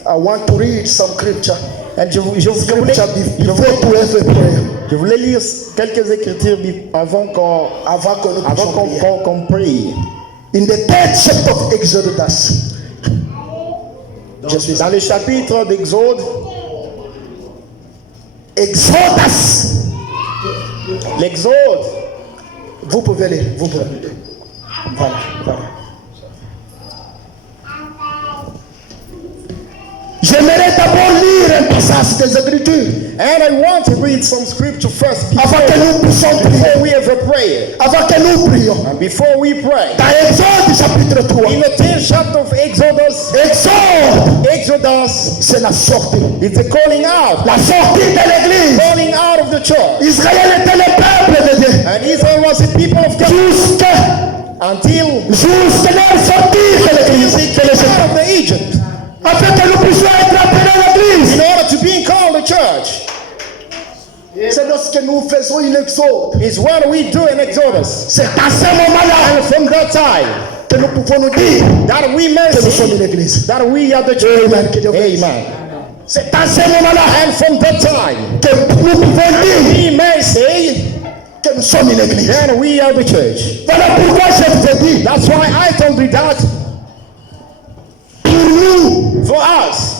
I want to read some scripture. and je voulais lire quelques écritures avant qu'on prie. In the 3rd chapter of Exodus. Dans le chapitre d'Exode, Exodus. l'Exode, Vous pouvez lire, vous pouvez lire. Voilà, voilà. J'aimerais d'abord lire un passage des Écritures And I want to read some scripture first avant que nous puissions prier. before we ever pray. Avant que nous prions. And before we pray, Dans Exode chapitre 3. in the 10th chapter of Exodus, Exode, c'est la sortie. it's a calling out. La sortie de l'église. Calling out of the church. Israël était le peuple de Dieu. And Israel was the people of God until Jusqu'à la sortie de l'église. they came out of Egypt. Afin que nous puissions être appelés l'église. In order to be called the church, C'est lorsque nous faisons une exode. is what we do in Exodus. C'est à ce moment-là And from that time, que nous pouvons nous dire that we que nous sommes mercy, une église. that we are the church. Amen. Que Dieu bénisse. Amen. C'est à ce moment-là And from that time, que nous pouvons dire we may say, que nous sommes une église. then we are the church. Voilà pourquoi je vous ai dit, That's why I told you that pour nous, for us,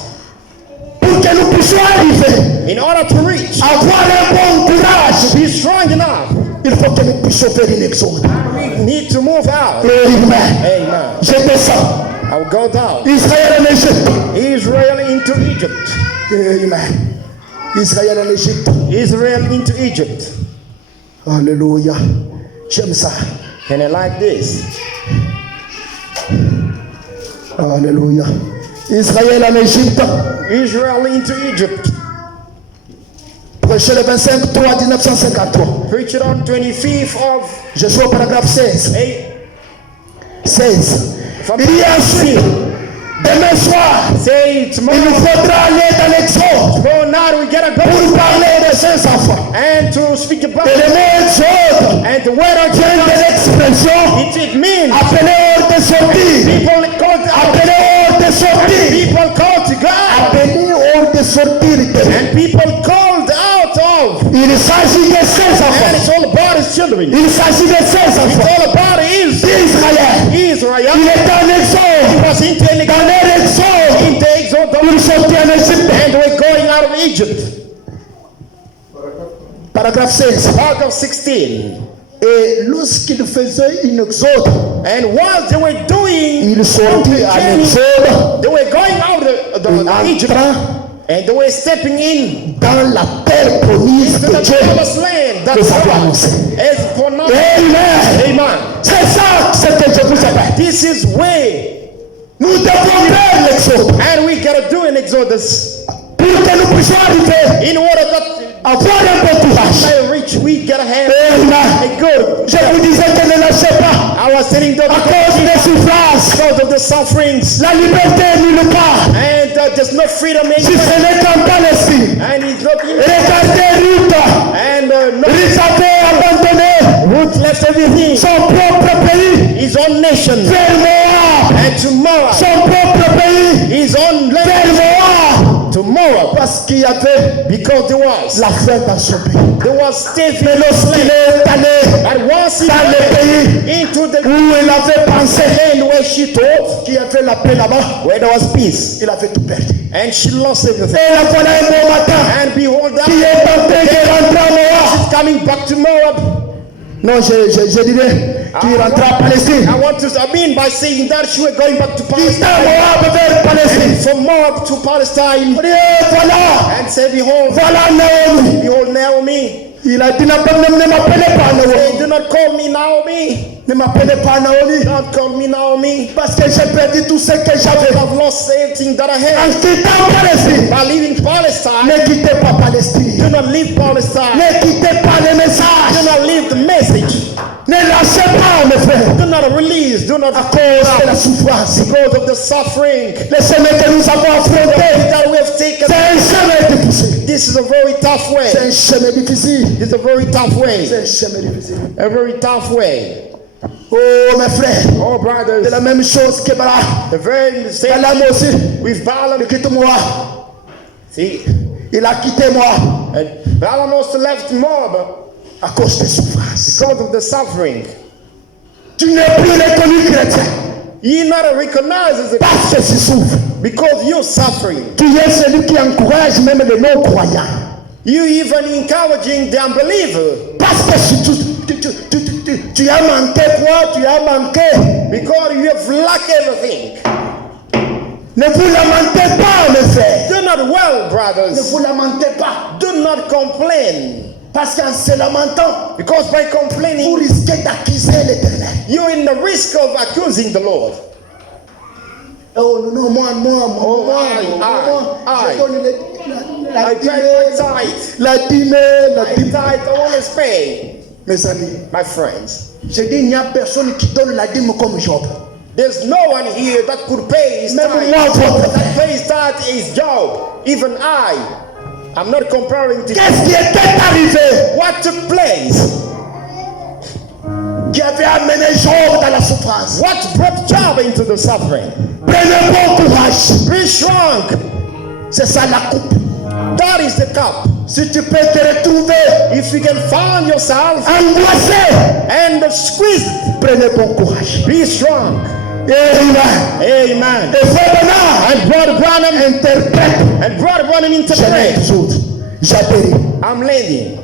pour que nous puissions arriver, in order to reach, avoir un bon courage, be strong enough, il faut que nous puissions faire une exode. we need to move out. Amen. Amen. Je descends. I'll go down. Israël en Égypte. Israel into Egypt. Amen. Israël en Égypte. Israel into Egypt. Alléluia. J'aime ça. And I like this. Alléluia. Israël en Égypte. Israel into Egypt. Prêché le 25/3/1953. Preached on 25th of Je suis au paragraphe 16. 16. Il y a ensuite, demain soir, say il tomorrow, nous faudra aller dans l'exode tomorrow night we gotta go pour parler des saints enfants. and to speak about Et le mot exode and the word of vient de God. l'expression It means appelé hors de sortie. people called out, Appelé hors de sortie. people called to God, Appelé hors de sortie. and people called out of. Il s'agit des saints And enfants. it's all about his children. Il s'agit des saints It's enfants all about his d'Israël. Israel. Il est en He exode. was into Dans leur exode, the Exodus ils sont en Égypte. and we're going out of Egypt. Paragraphe 16. Paragraph 16. Et lorsqu'ils faisaient une exode, And while they were doing, ils sortaient en exode they were going out of the Egypt, entrant and they were stepping in dans la terre promise to que the Dieu promised land that nous avait God annoncée. has pronounced. Amen. Amen. C'est ça ce que je vous appelle. This is where, Nous devons faire l'exode and we gotta do an Exodus pour que nous puissions arriver in order that à avoir un bon courage. I reach. We gotta have Amen. a good. Je vous disais que ne lâchez pas I was telling them à cause des souffrances. because of the sufferings, La liberté nulle part. and there's no freedom Si anywhere, ce n'est qu'en Palestine. and it's not in, Regardez Ruth. and no Ruth avait abandonné Ruth left everything, son propre pays his own nation, vers Moab. and to Moab, Son propre pays his own vers land, Moab. to Moab, Parce qu'il y avait because there was la faim dans son pays. Stephen. Mais lorsqu'il est allé And once he dans le went pays into the où il avait pensé land where she thought qu'il y avait la paix là-bas, where there was peace, il avait tout perdu. and she lost everything. Et la voilà un bon matin And behold, that qui est en train de rentrer à Moab. is coming back to Moab. Non, je dirais qu'il rentre à Palestine. I want to, I mean by saying that she was going back to Il est Palestine, Moab vers Palestine. and from Moab to Palestine, Et voilà, and say, behold, voilà Naomi. behold Naomi. Il a dit ne m'appelez pas Say, Naomi. do not call me Naomi. Ne m'appelez pas Naomi. Don't call me Naomi. Parce que j'ai perdu tout ce que j'avais. I've lost everything that I had. En quittant Palestine. By leaving Palestine, Ne quittez pas Palestine. do not leave Palestine. Ne quittez pas le Do message. not leave the message. Ne lâchez pas, mes frères. Do not release. Do not À cause de la souffrance. because of the suffering Le chemin que nous avons affronté, that we have taken. c'est un chemin difficile. This is a very tough C'est way. un chemin difficile. This is a very tough way. C'est un chemin difficile. A very tough way. Oh, mes frères. Oh, C'est brothers, la même chose que Bala. the very same Balaam aussi. with Balaam. Il quitte moi. See, Il a quitté moi and Balaam also left Moab à cause des souffrances. because of the suffering. Tu n'es plus reconnu chrétien Ye not recognized as it parce que tu souffres. because you're suffering. Tu es celui qui encourage même les non-croyants. You even encouraging the unbeliever Parce que tu as manqué quoi? Tu as manqué. because you have lacked everything. Ne vous lamentez pas, mes frères. Do not well, brothers. vous lamentez pas. Do not complain. Parce qu'en se lamentant, Because by vous complaining, risquez d'accuser l'Éternel. you're in the risk of accusing the Lord. Oh non, moi, I. je donne la I dîme, pay my tithe. la dîme, la I dîme. tithe, I always pay. Mes amis, My friends, je dis, il n'y a personne qui donne la dîme comme Job. there's no one here that could pay his Même tithe. moi, votre That pays tithe is Job. Even I'm not comparing to Qu'est-ce qui était arrivé what took place. qui avait amené Job dans la souffrance? What brought Job into the suffering? Prenez bon courage. Be strong. C'est ça la coupe. That is the cup. Si tu peux te retrouver If you can find yourself angoissé, and squeezed, prenez bon courage. be strong. Amen. Amen. Et frère Bernard And Brother Branham interprète. Branham interpret. Genèse 12. J'appelle. I'm landing.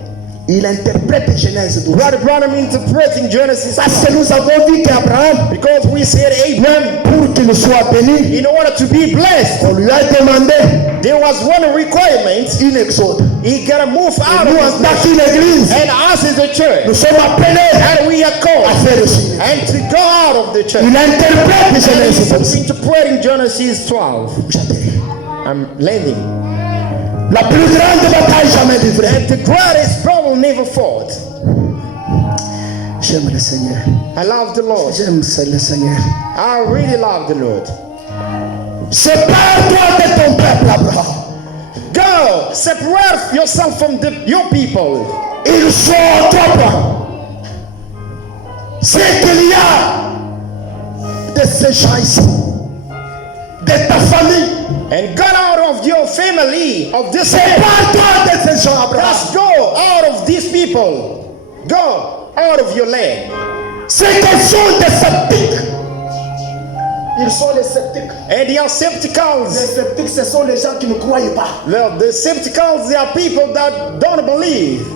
Il interprète Genèse 12. Brother Branham interpreting Genesis Parce que nous avons vu qu'Abraham, because we said Abraham, pour qu'il soit béni, in order to be blessed, on lui a demandé there was one requirement. une exode. He gotta move out Nous, en of tant his qu'Église, and us as a church. nous sommes appelés And we are à called faire le signe. and to go out of the church. Il interprète Genèse 12. He's interpreting Genesis 12. J'appelle. I'm landing. La plus grande bataille jamais livrée. And the greatest battle never fought. J'aime le Seigneur. I love the Lord. J'aime le Seigneur. I really love the Lord. Sépare-toi de ton peuple, Abraham. Go, separate yourself from your people. Ils sont trop. C'est qu'il y a de ces gens ici, de ta famille. And get out of your family, of this land. Sépare-toi de ces gens, Abraham. Just go out of these people. Go out of your land. C'est qu'ils sont des sceptiques. Ils sont les sceptiques. And the Les scepticals, sceptiques, ce sont les gens qui ne croient pas. the scepticals, they are people that don't believe.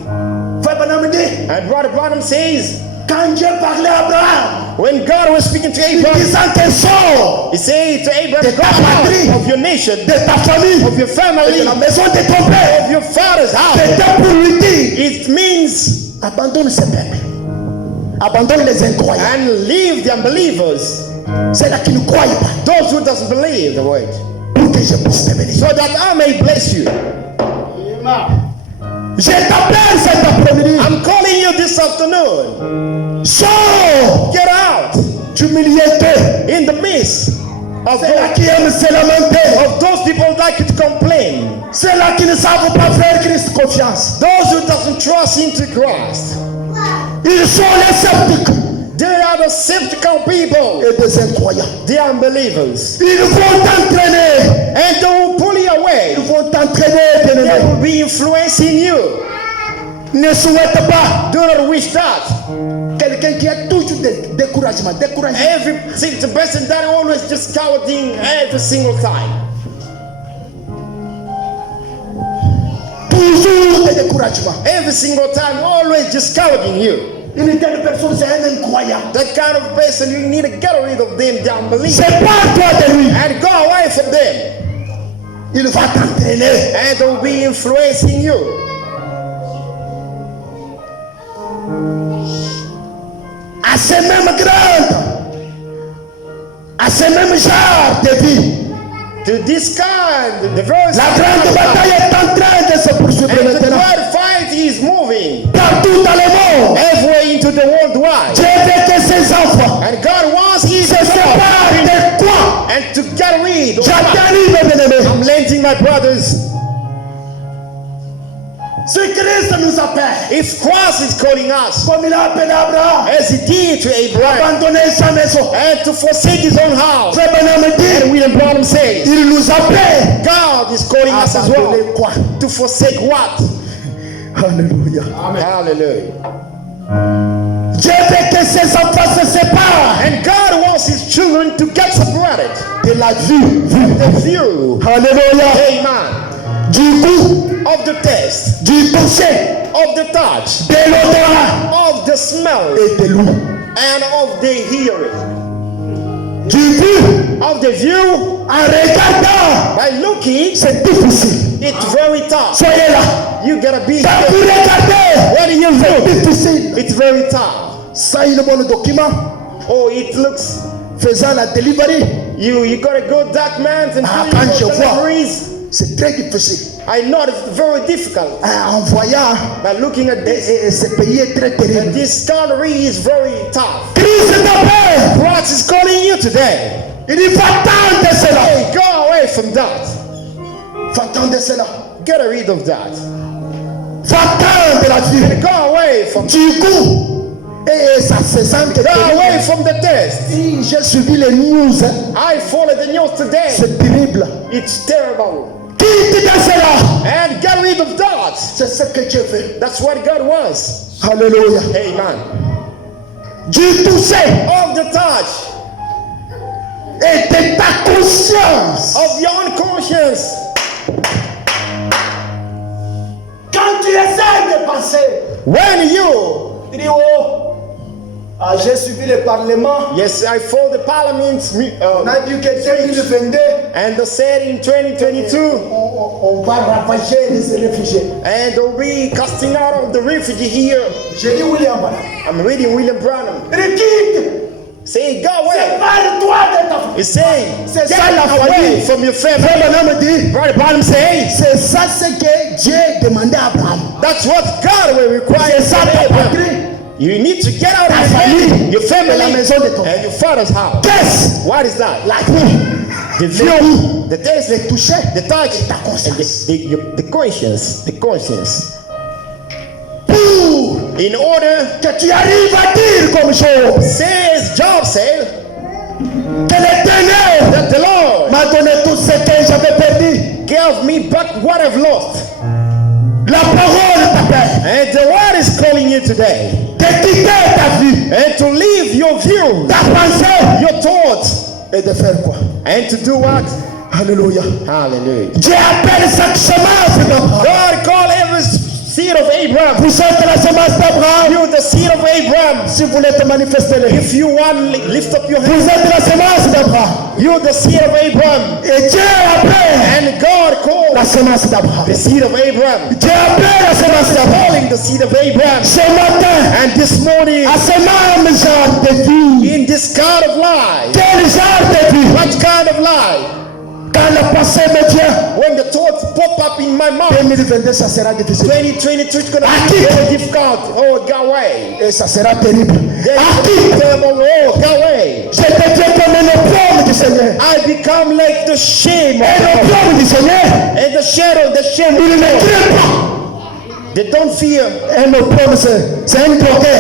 Frère Branham dit, And Brother Branham says, quand Dieu parlait à Abraham, when God was speaking to il Abraham, disant qu'ils sont He said to Abraham, de go ta patrie, out of your nation, de ta famille, of your de family, la maison de ton père. of your father's house. C'était pour lui dire, It means abandonne ce peuple. Abandonne les incroyants. and leave the unbelievers, C'est là qui ne croient pas. those who doesn't believe the word, Pour que je puisse te bénir. so that I may bless you. Je t'appelle cet après-midi. I'm calling you this afternoon. Sors Get out d'humiliété. in the midst of C'est là qui aiment se lamenter. those people that could complain, C'est là qui ne savent pas faire Christ confiance. those who doesn't trust into Christ. Ils sont les sceptiques They are the skeptical people, et des incroyants. the unbelievers, Ils vont t'entraîner. and they will pull you away. Ils vont t'entraîner, They bien-aimé. will be influencing you. Ne souhaite pas Do not wish that. quelqu'un qui a toujours des découragements. Découragement. The person that always just counting every single time. Toujours des découragements. Every single time, always just counting you. Une telle personne, c'est un incroyant. That kind of person, you need to get rid of them, the unbelievers, Sépare-toi de lui. and go away from them. Il va t'entraîner. And they will be influencing you. À ces mêmes grandes, à ces mêmes genres de vie. To this kind, the very La grande bataille est en train de se poursuivre and the maintenant. great fight is moving Partout dans le monde, everywhere into the world wide. Dieu veut que ses enfants And God wants His se séparent people de quoi? and to get rid of what? J'arrive, bien-aimé. I'm lending my brothers. Si Christ nous appelle, If Christ is calling us, comme il a appelé Abraham, as He did to Abraham, abandonner sa maison. and to forsake His own house, Frère Branham and dit, William Branham says, il nous appelle God is calling us as well. abandonner quoi? To forsake what? Alléluia. Hallelujah. Dieu veut que ses enfants se séparent And God wants His children to get separated. de la vue. The view, Alléluia. amen, Du goût, of the taste, du toucher, of the touch, de l'odorat of the smell, et de l'ouïe. and of the hearing. Du vue, of the view, en regardant, by looking, c'est difficile. it's very tough. Soyez là. You gotta be Quand here. vous regardez, When you c'est look, difficile. it's very tough. Ça, il est bon le document. Oh, it looks. Faisant la delivery, You gotta go documents and Ah, fill quand je your vois. deliveries. c'est très difficile. I know it's very difficult. En voyant, By looking at this, ce pays est très terrible. this country is very tough. Christ t'appelle. Christ is calling you today. Il dit, va-t'en de cela. Hey, go away from that. Va-t'en de cela. Get rid of that. Va-t'en de la vie. Go away from. Du coup, et ça se sent que Go away terrible. from the test. J'ai suivi les news. I followed the news today. C'est terrible. It's terrible. Quitte de cela. And get rid of that. C'est ce que Dieu veut. That's what God wants. Alléluia. Amen. Du toucher Of the touch. et de ta conscience. Of your own conscience. Quand tu essaies de penser, When you. tu dis, oh, j'ai suivi le Parlement. Yes, I followed the parliament. On a dit que 2022, And they said in 2022. on va ravager les réfugiés. And they'll be casting out of the refugee here. J'ai dit William Branham. I'm reading William Branham. Il quitte. Say, go away. Sépare-toi de ta famille. He's saying, C'est get ça la away famille. from your family. Frère Branham dit, Brother Branham say, hey, c'est ça ce que Dieu demandait à Abraham. that's what God will require C'est ça from ta Abraham. patrie. You need to get out Ta of your famille. family, your Et family, la maison de ton and your father's house. Qu'est-ce? What is that? La vie, The viol, the taste, le toucher, the touch, ta and conscience. the conscience, the conscience. Pour In order, que tu arrives à dire comme Job, says Job said, que l'Éternel that the Lord m'a donné tout ce que j'avais perdu. gave me back what I've lost. La parole t'appelle And the word is calling you today. de quitter ta vie, And to leave your view, ta pensée your thoughts, et de faire quoi? and to do what? Alléluia. Hallelujah. Dieu appelle chaque semence d'Abraham. God called every seed of Abraham. Vous êtes la semence d'Abraham. You the seed of Abraham. Si vous voulez te manifester, If you want, lift up your hand. vous êtes la semence d'Abraham. You the seed of Abraham. Et Dieu appelle And God called la semence d'Abraham. the seed of Abraham. Dieu appelle la semence d'Abraham. Calling the seed of Abraham. Ce matin, And this morning, à ce même genre de vie, in this kind of life, quel genre de vie? what kind of life? Quand le passé me vient, When the thoughts pop up in my mind, 2022, ça sera difficile. 2022 is going to be very difficult. Oh, go away. Et ça sera terrible. Then À qui? terrible. Oh, go away. Je deviens comme un homme du Seigneur. I become like the shame of Un the Lord. homme du Seigneur, And the shadow, the shame of il the ne Lord. craint pas. They don't fear. Un homme, c'est un drogué.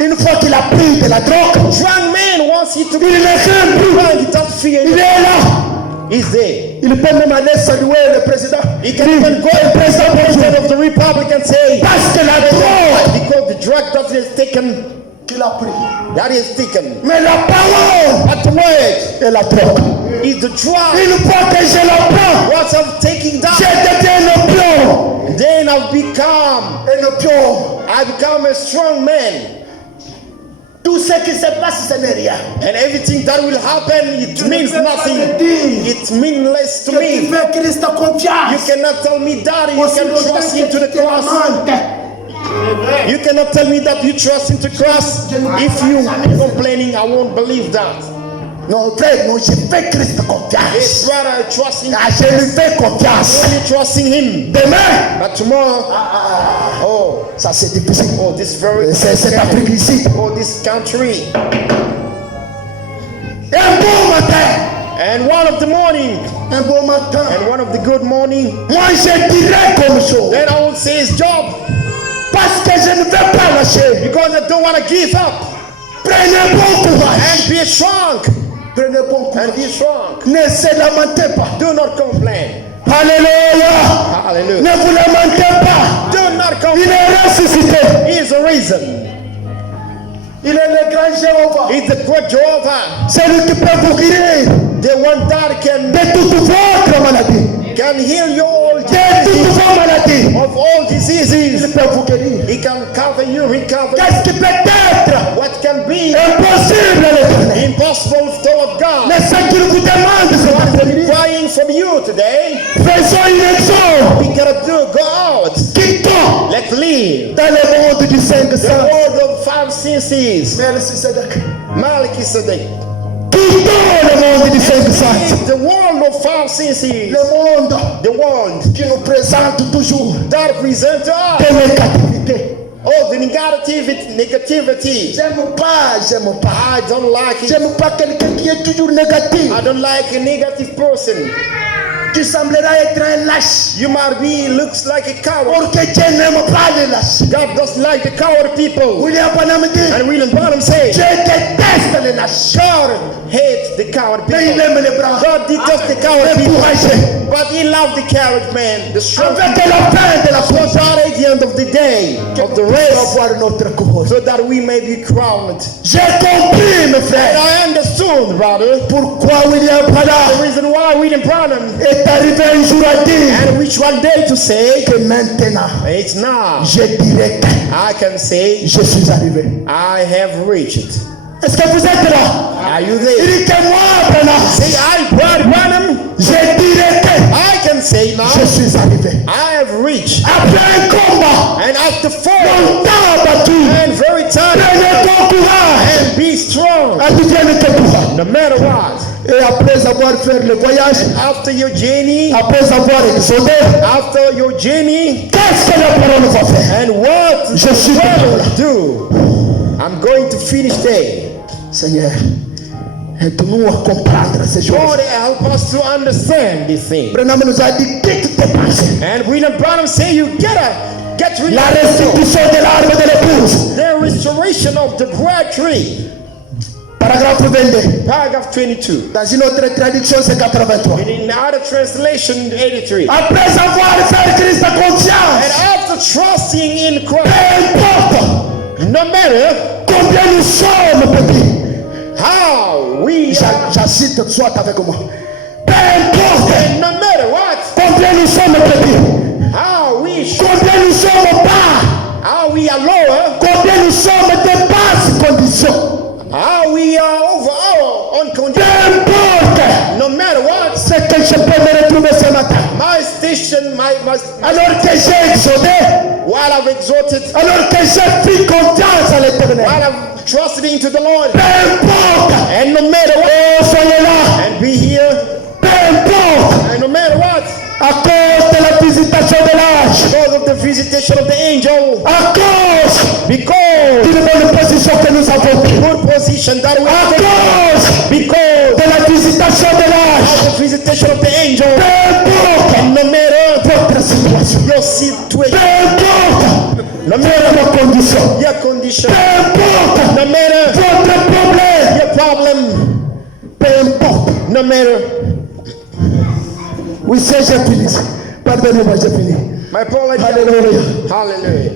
Une fois qu'il a pris de la drogue, Drunk man wants you to be il ne craint plus. drunk. He don't fear. Il est là. He's there. Il peut même aller saluer le président. He can even go and praise the president of the Republic and say, Parce que la drogue because the drug that is taken, qu'il a pris. that is taken. Mais la parole But the word est la drogue. is the drug. Une fois que je la prends, Once I'm taking je that, deviens un opium. then I've become, Un opium. I become a strong man. Tout ce qui se passe, ce n'est rien. And everything that will happen, it means nothing. It's meaningless to Que tu me. fais Christ You confiance. cannot tell me that you Aussi can longtemps trust que into the tu te cross. lamentes. You cannot tell me that you trust into Christ. If you complaining, I won't believe that. Non, frère, non, je fais Christ It's confiance. rather I trust in Ah, je lui fais confiance. only trusting Him. Demain, But tomorrow, oh, ça c'est difficile. oh, this very C'est cette Afrique ici. oh, this country. Un beau matin, And one of the morning, un beau matin. and one of the good morning, Moi, je dirais comme chose. then I will say it's job Parce que je ne vais pas lâcher. because I don't want to give up Prenez bon courage. and be strong Prenez bon and courage. be strong. Ne se lamentez pas. Do not complain. Alléluia. Hallelujah. Ne vous lamentez pas. Do not Il complain. est ressuscité. He is the reason. Il est le grand Jéhovah. He's the great Jehovah. C'est lui qui peut vous guérir The one that de toute votre maladie. can heal you all De toutes vos maladies. of all Il diseases. peut vous guérir. He can cover you, recover you. Qu'est-ce qui peut être What can be impossible à l'éternel? gospel toward God. Mais ce qu'il vous demande cet What après-midi, is crying from you today? faisons une exode. We gotta do, go out. Quittons Let's leave. dans le monde du 5 The sens. world of 5 senses. Merci Sédek. Melchizedek. Quittons le monde du 5 sens. Leave the world of 5 senses. Le monde The world qui nous présente toujours that present to us des négativités. all the negativity. J'aime pas. I don't like it. J'aime pas quelqu'un qui est toujours négatif. I don't like a negative person. Tu sembleras être un lâche. You might be looks like a coward. Or que Dieu n'aime pas les lâches. God doesn't like the coward people. William Branham dit, And William Branham said, Dieu déteste les lâches. God hates the coward Mais il people. aime les bras. God detests the coward Les people. courageux. But he loved the coward man, the strong Avec people. la fin de la So course, that at the end of the day, of the on va race, voir notre couronne. so that we may be crowned. J'ai compris, mes And frères, I understood, brother, pourquoi William the Branham reason why William Branham est arrivé un jour à dire and which one day to say, que maintenant, it's now. je dirais que I can say, je suis arrivé. I have reached it. Est-ce que vous êtes là? Are you Il there? dit que moi, Branham, Say, Branham, je dirais que I can say now, je suis arrivé. I have reached. Après un combat, And after fall, longtemps battu, and very tired, prenez ton courage. and be strong, Advienne que pourra. no matter what. Et après avoir fait le voyage, After your journey, après avoir exodé, after your journey, qu'est-ce que la parole va faire? and what Je suis the d'accord. Lord do? I'm going to finish there. Seigneur, aide-nous à comprendre ces choses. God help us to understand this thing. Branham nous a dit, quitte tes pensées. And William Branham say you gotta get rid La of restitution de l'arbre de l'épouse. the restoration of the bread tree. Paragraphe 22. Paragraph 22. Dans une autre traduction, c'est 83. And in other translation, 83. Après avoir fait Christ And confiance, after trusting in peu Christ, importe no matter combien nous sommes petits. how we are, J'assiste, soit avec moi. Peu importe and no matter what, combien nous sommes petits. how we should, Combien nous sommes bas. how we are lower, Combien nous sommes de basses conditions. how we are over our own Peu condition, importe no matter what, ce que je peux me retrouver ce matin. my station, Alors que j'ai exodé, while I've exalted, alors que j'ai fait confiance à l'éternel. while I've trusted into the Lord, Peu importe. and no matter what, Oh, soyez là. and be here, Peu importe. and no matter what, À cause de la visitation de l'âge. because of the visitation of the angel, À cause because d'une bonne position que nous avons prise. good position that we À have, cause because de la visitation de l'âge. of the visitation of the angel, Peu importe and no matter votre situation. your Peu situation, importe no matter votre condition. your condition, Peu importe no matter votre problème. your problem, Peu importe. no matter. Oui, c'est j'ai fini. Pardonnez-moi, j'ai fini. My apology. Alléluia. Hallelujah.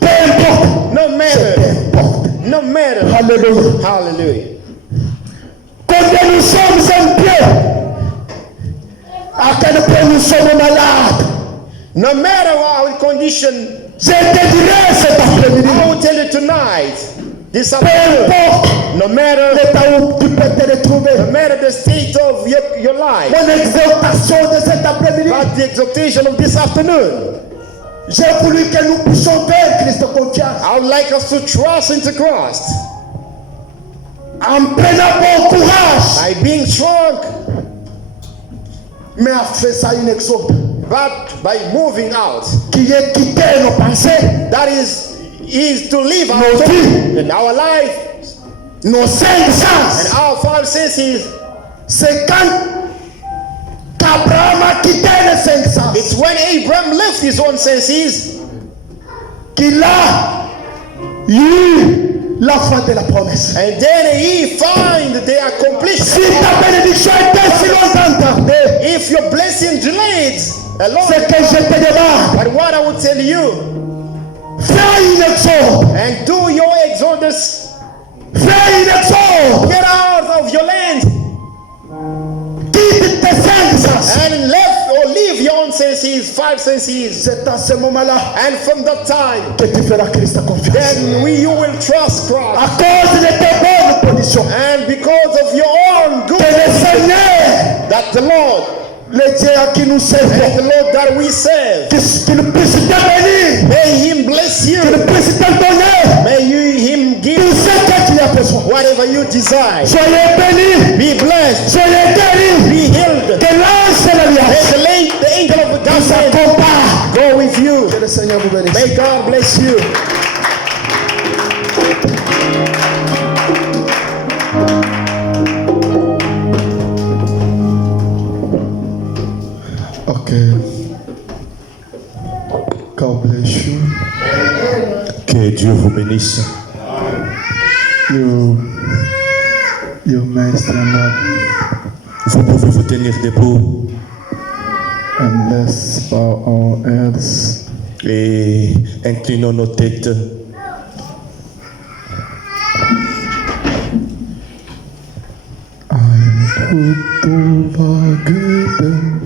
Peu importe. No Peu matter. importe. No matter. Alléluia. Hallelujah. Combien nous sommes un peu. À quel point nous sommes malades. No matter our condition, Je te dirai cet après-midi. I will tell you tonight, this Peu afternoon, importe no matter, l'état où tu peux te retrouver. no matter the state of your life, Mon exaltation de cet après-midi, but the exaltation of this afternoon, j'ai voulu que nous puissions faire Christ confiance. I would like us to trust into Christ En prenant bon courage. by being strong, Mais à faire ça une exode. but by moving out. Qui est quitter nos pensées, That is to live our nos vies, in our life nos cinq and sens. our 5 senses. C'est quand qu'Abraham a quitté les cinq sens It's when Abraham left his own senses qu'il a eu la foi de la promesse. and then he find the Si accomplishment. ta bénédiction était si longtemps tardée, If your blessing delayed a long c'est que je te demande, but what I would tell you, fais une exode, and do your exodus, fais une exode, get out of your land quitte tes cinq sens and left or leave your own senses senses, 5 senses. C'est à ce moment-là And from that time, que tu feras Christ confiance. then you will trust Christ. À cause de tes bonnes positions. And because of your own Que good, le Seigneur, that the Lord, le Dieu à qui nous and servons, the Lord that we serve, qu'il puisse te bénir, may Him bless you. qu'il puisse te donner May Him tout give ce que tu as besoin. whatever you desire. Soyez bénis, Be blessed. soyez guéris. Be healed. Que l'ange de l'alliance May the angel of the vous government accompagne. go with you. Que le Seigneur vous bénisse. May God bless you. Okay. God bless you. Que Dieu vous bénisse. You may stand up Vous pouvez vous tenir debout and let's bow our heads. et inclinons nos têtes. Ein war gegeben,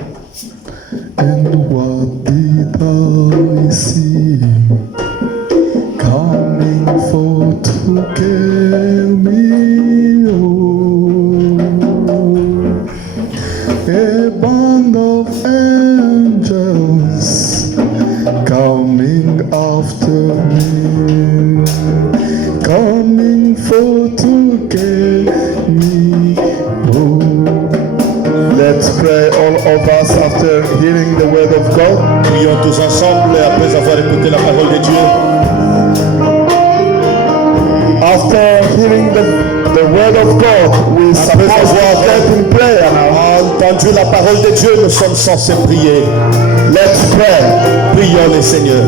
and what did I see? Coming for to kill me, oh. A band of angels coming after me, coming for to kill me, oh. Let's pray, all of us, after hearing the word of God. Prions tous ensemble après avoir écouté la parole de Dieu. After hearing the word of God, we supposed to get in prayer now. Entendu la parole de Dieu, nous sommes censés prier. Let's pray. Prions le Seigneur.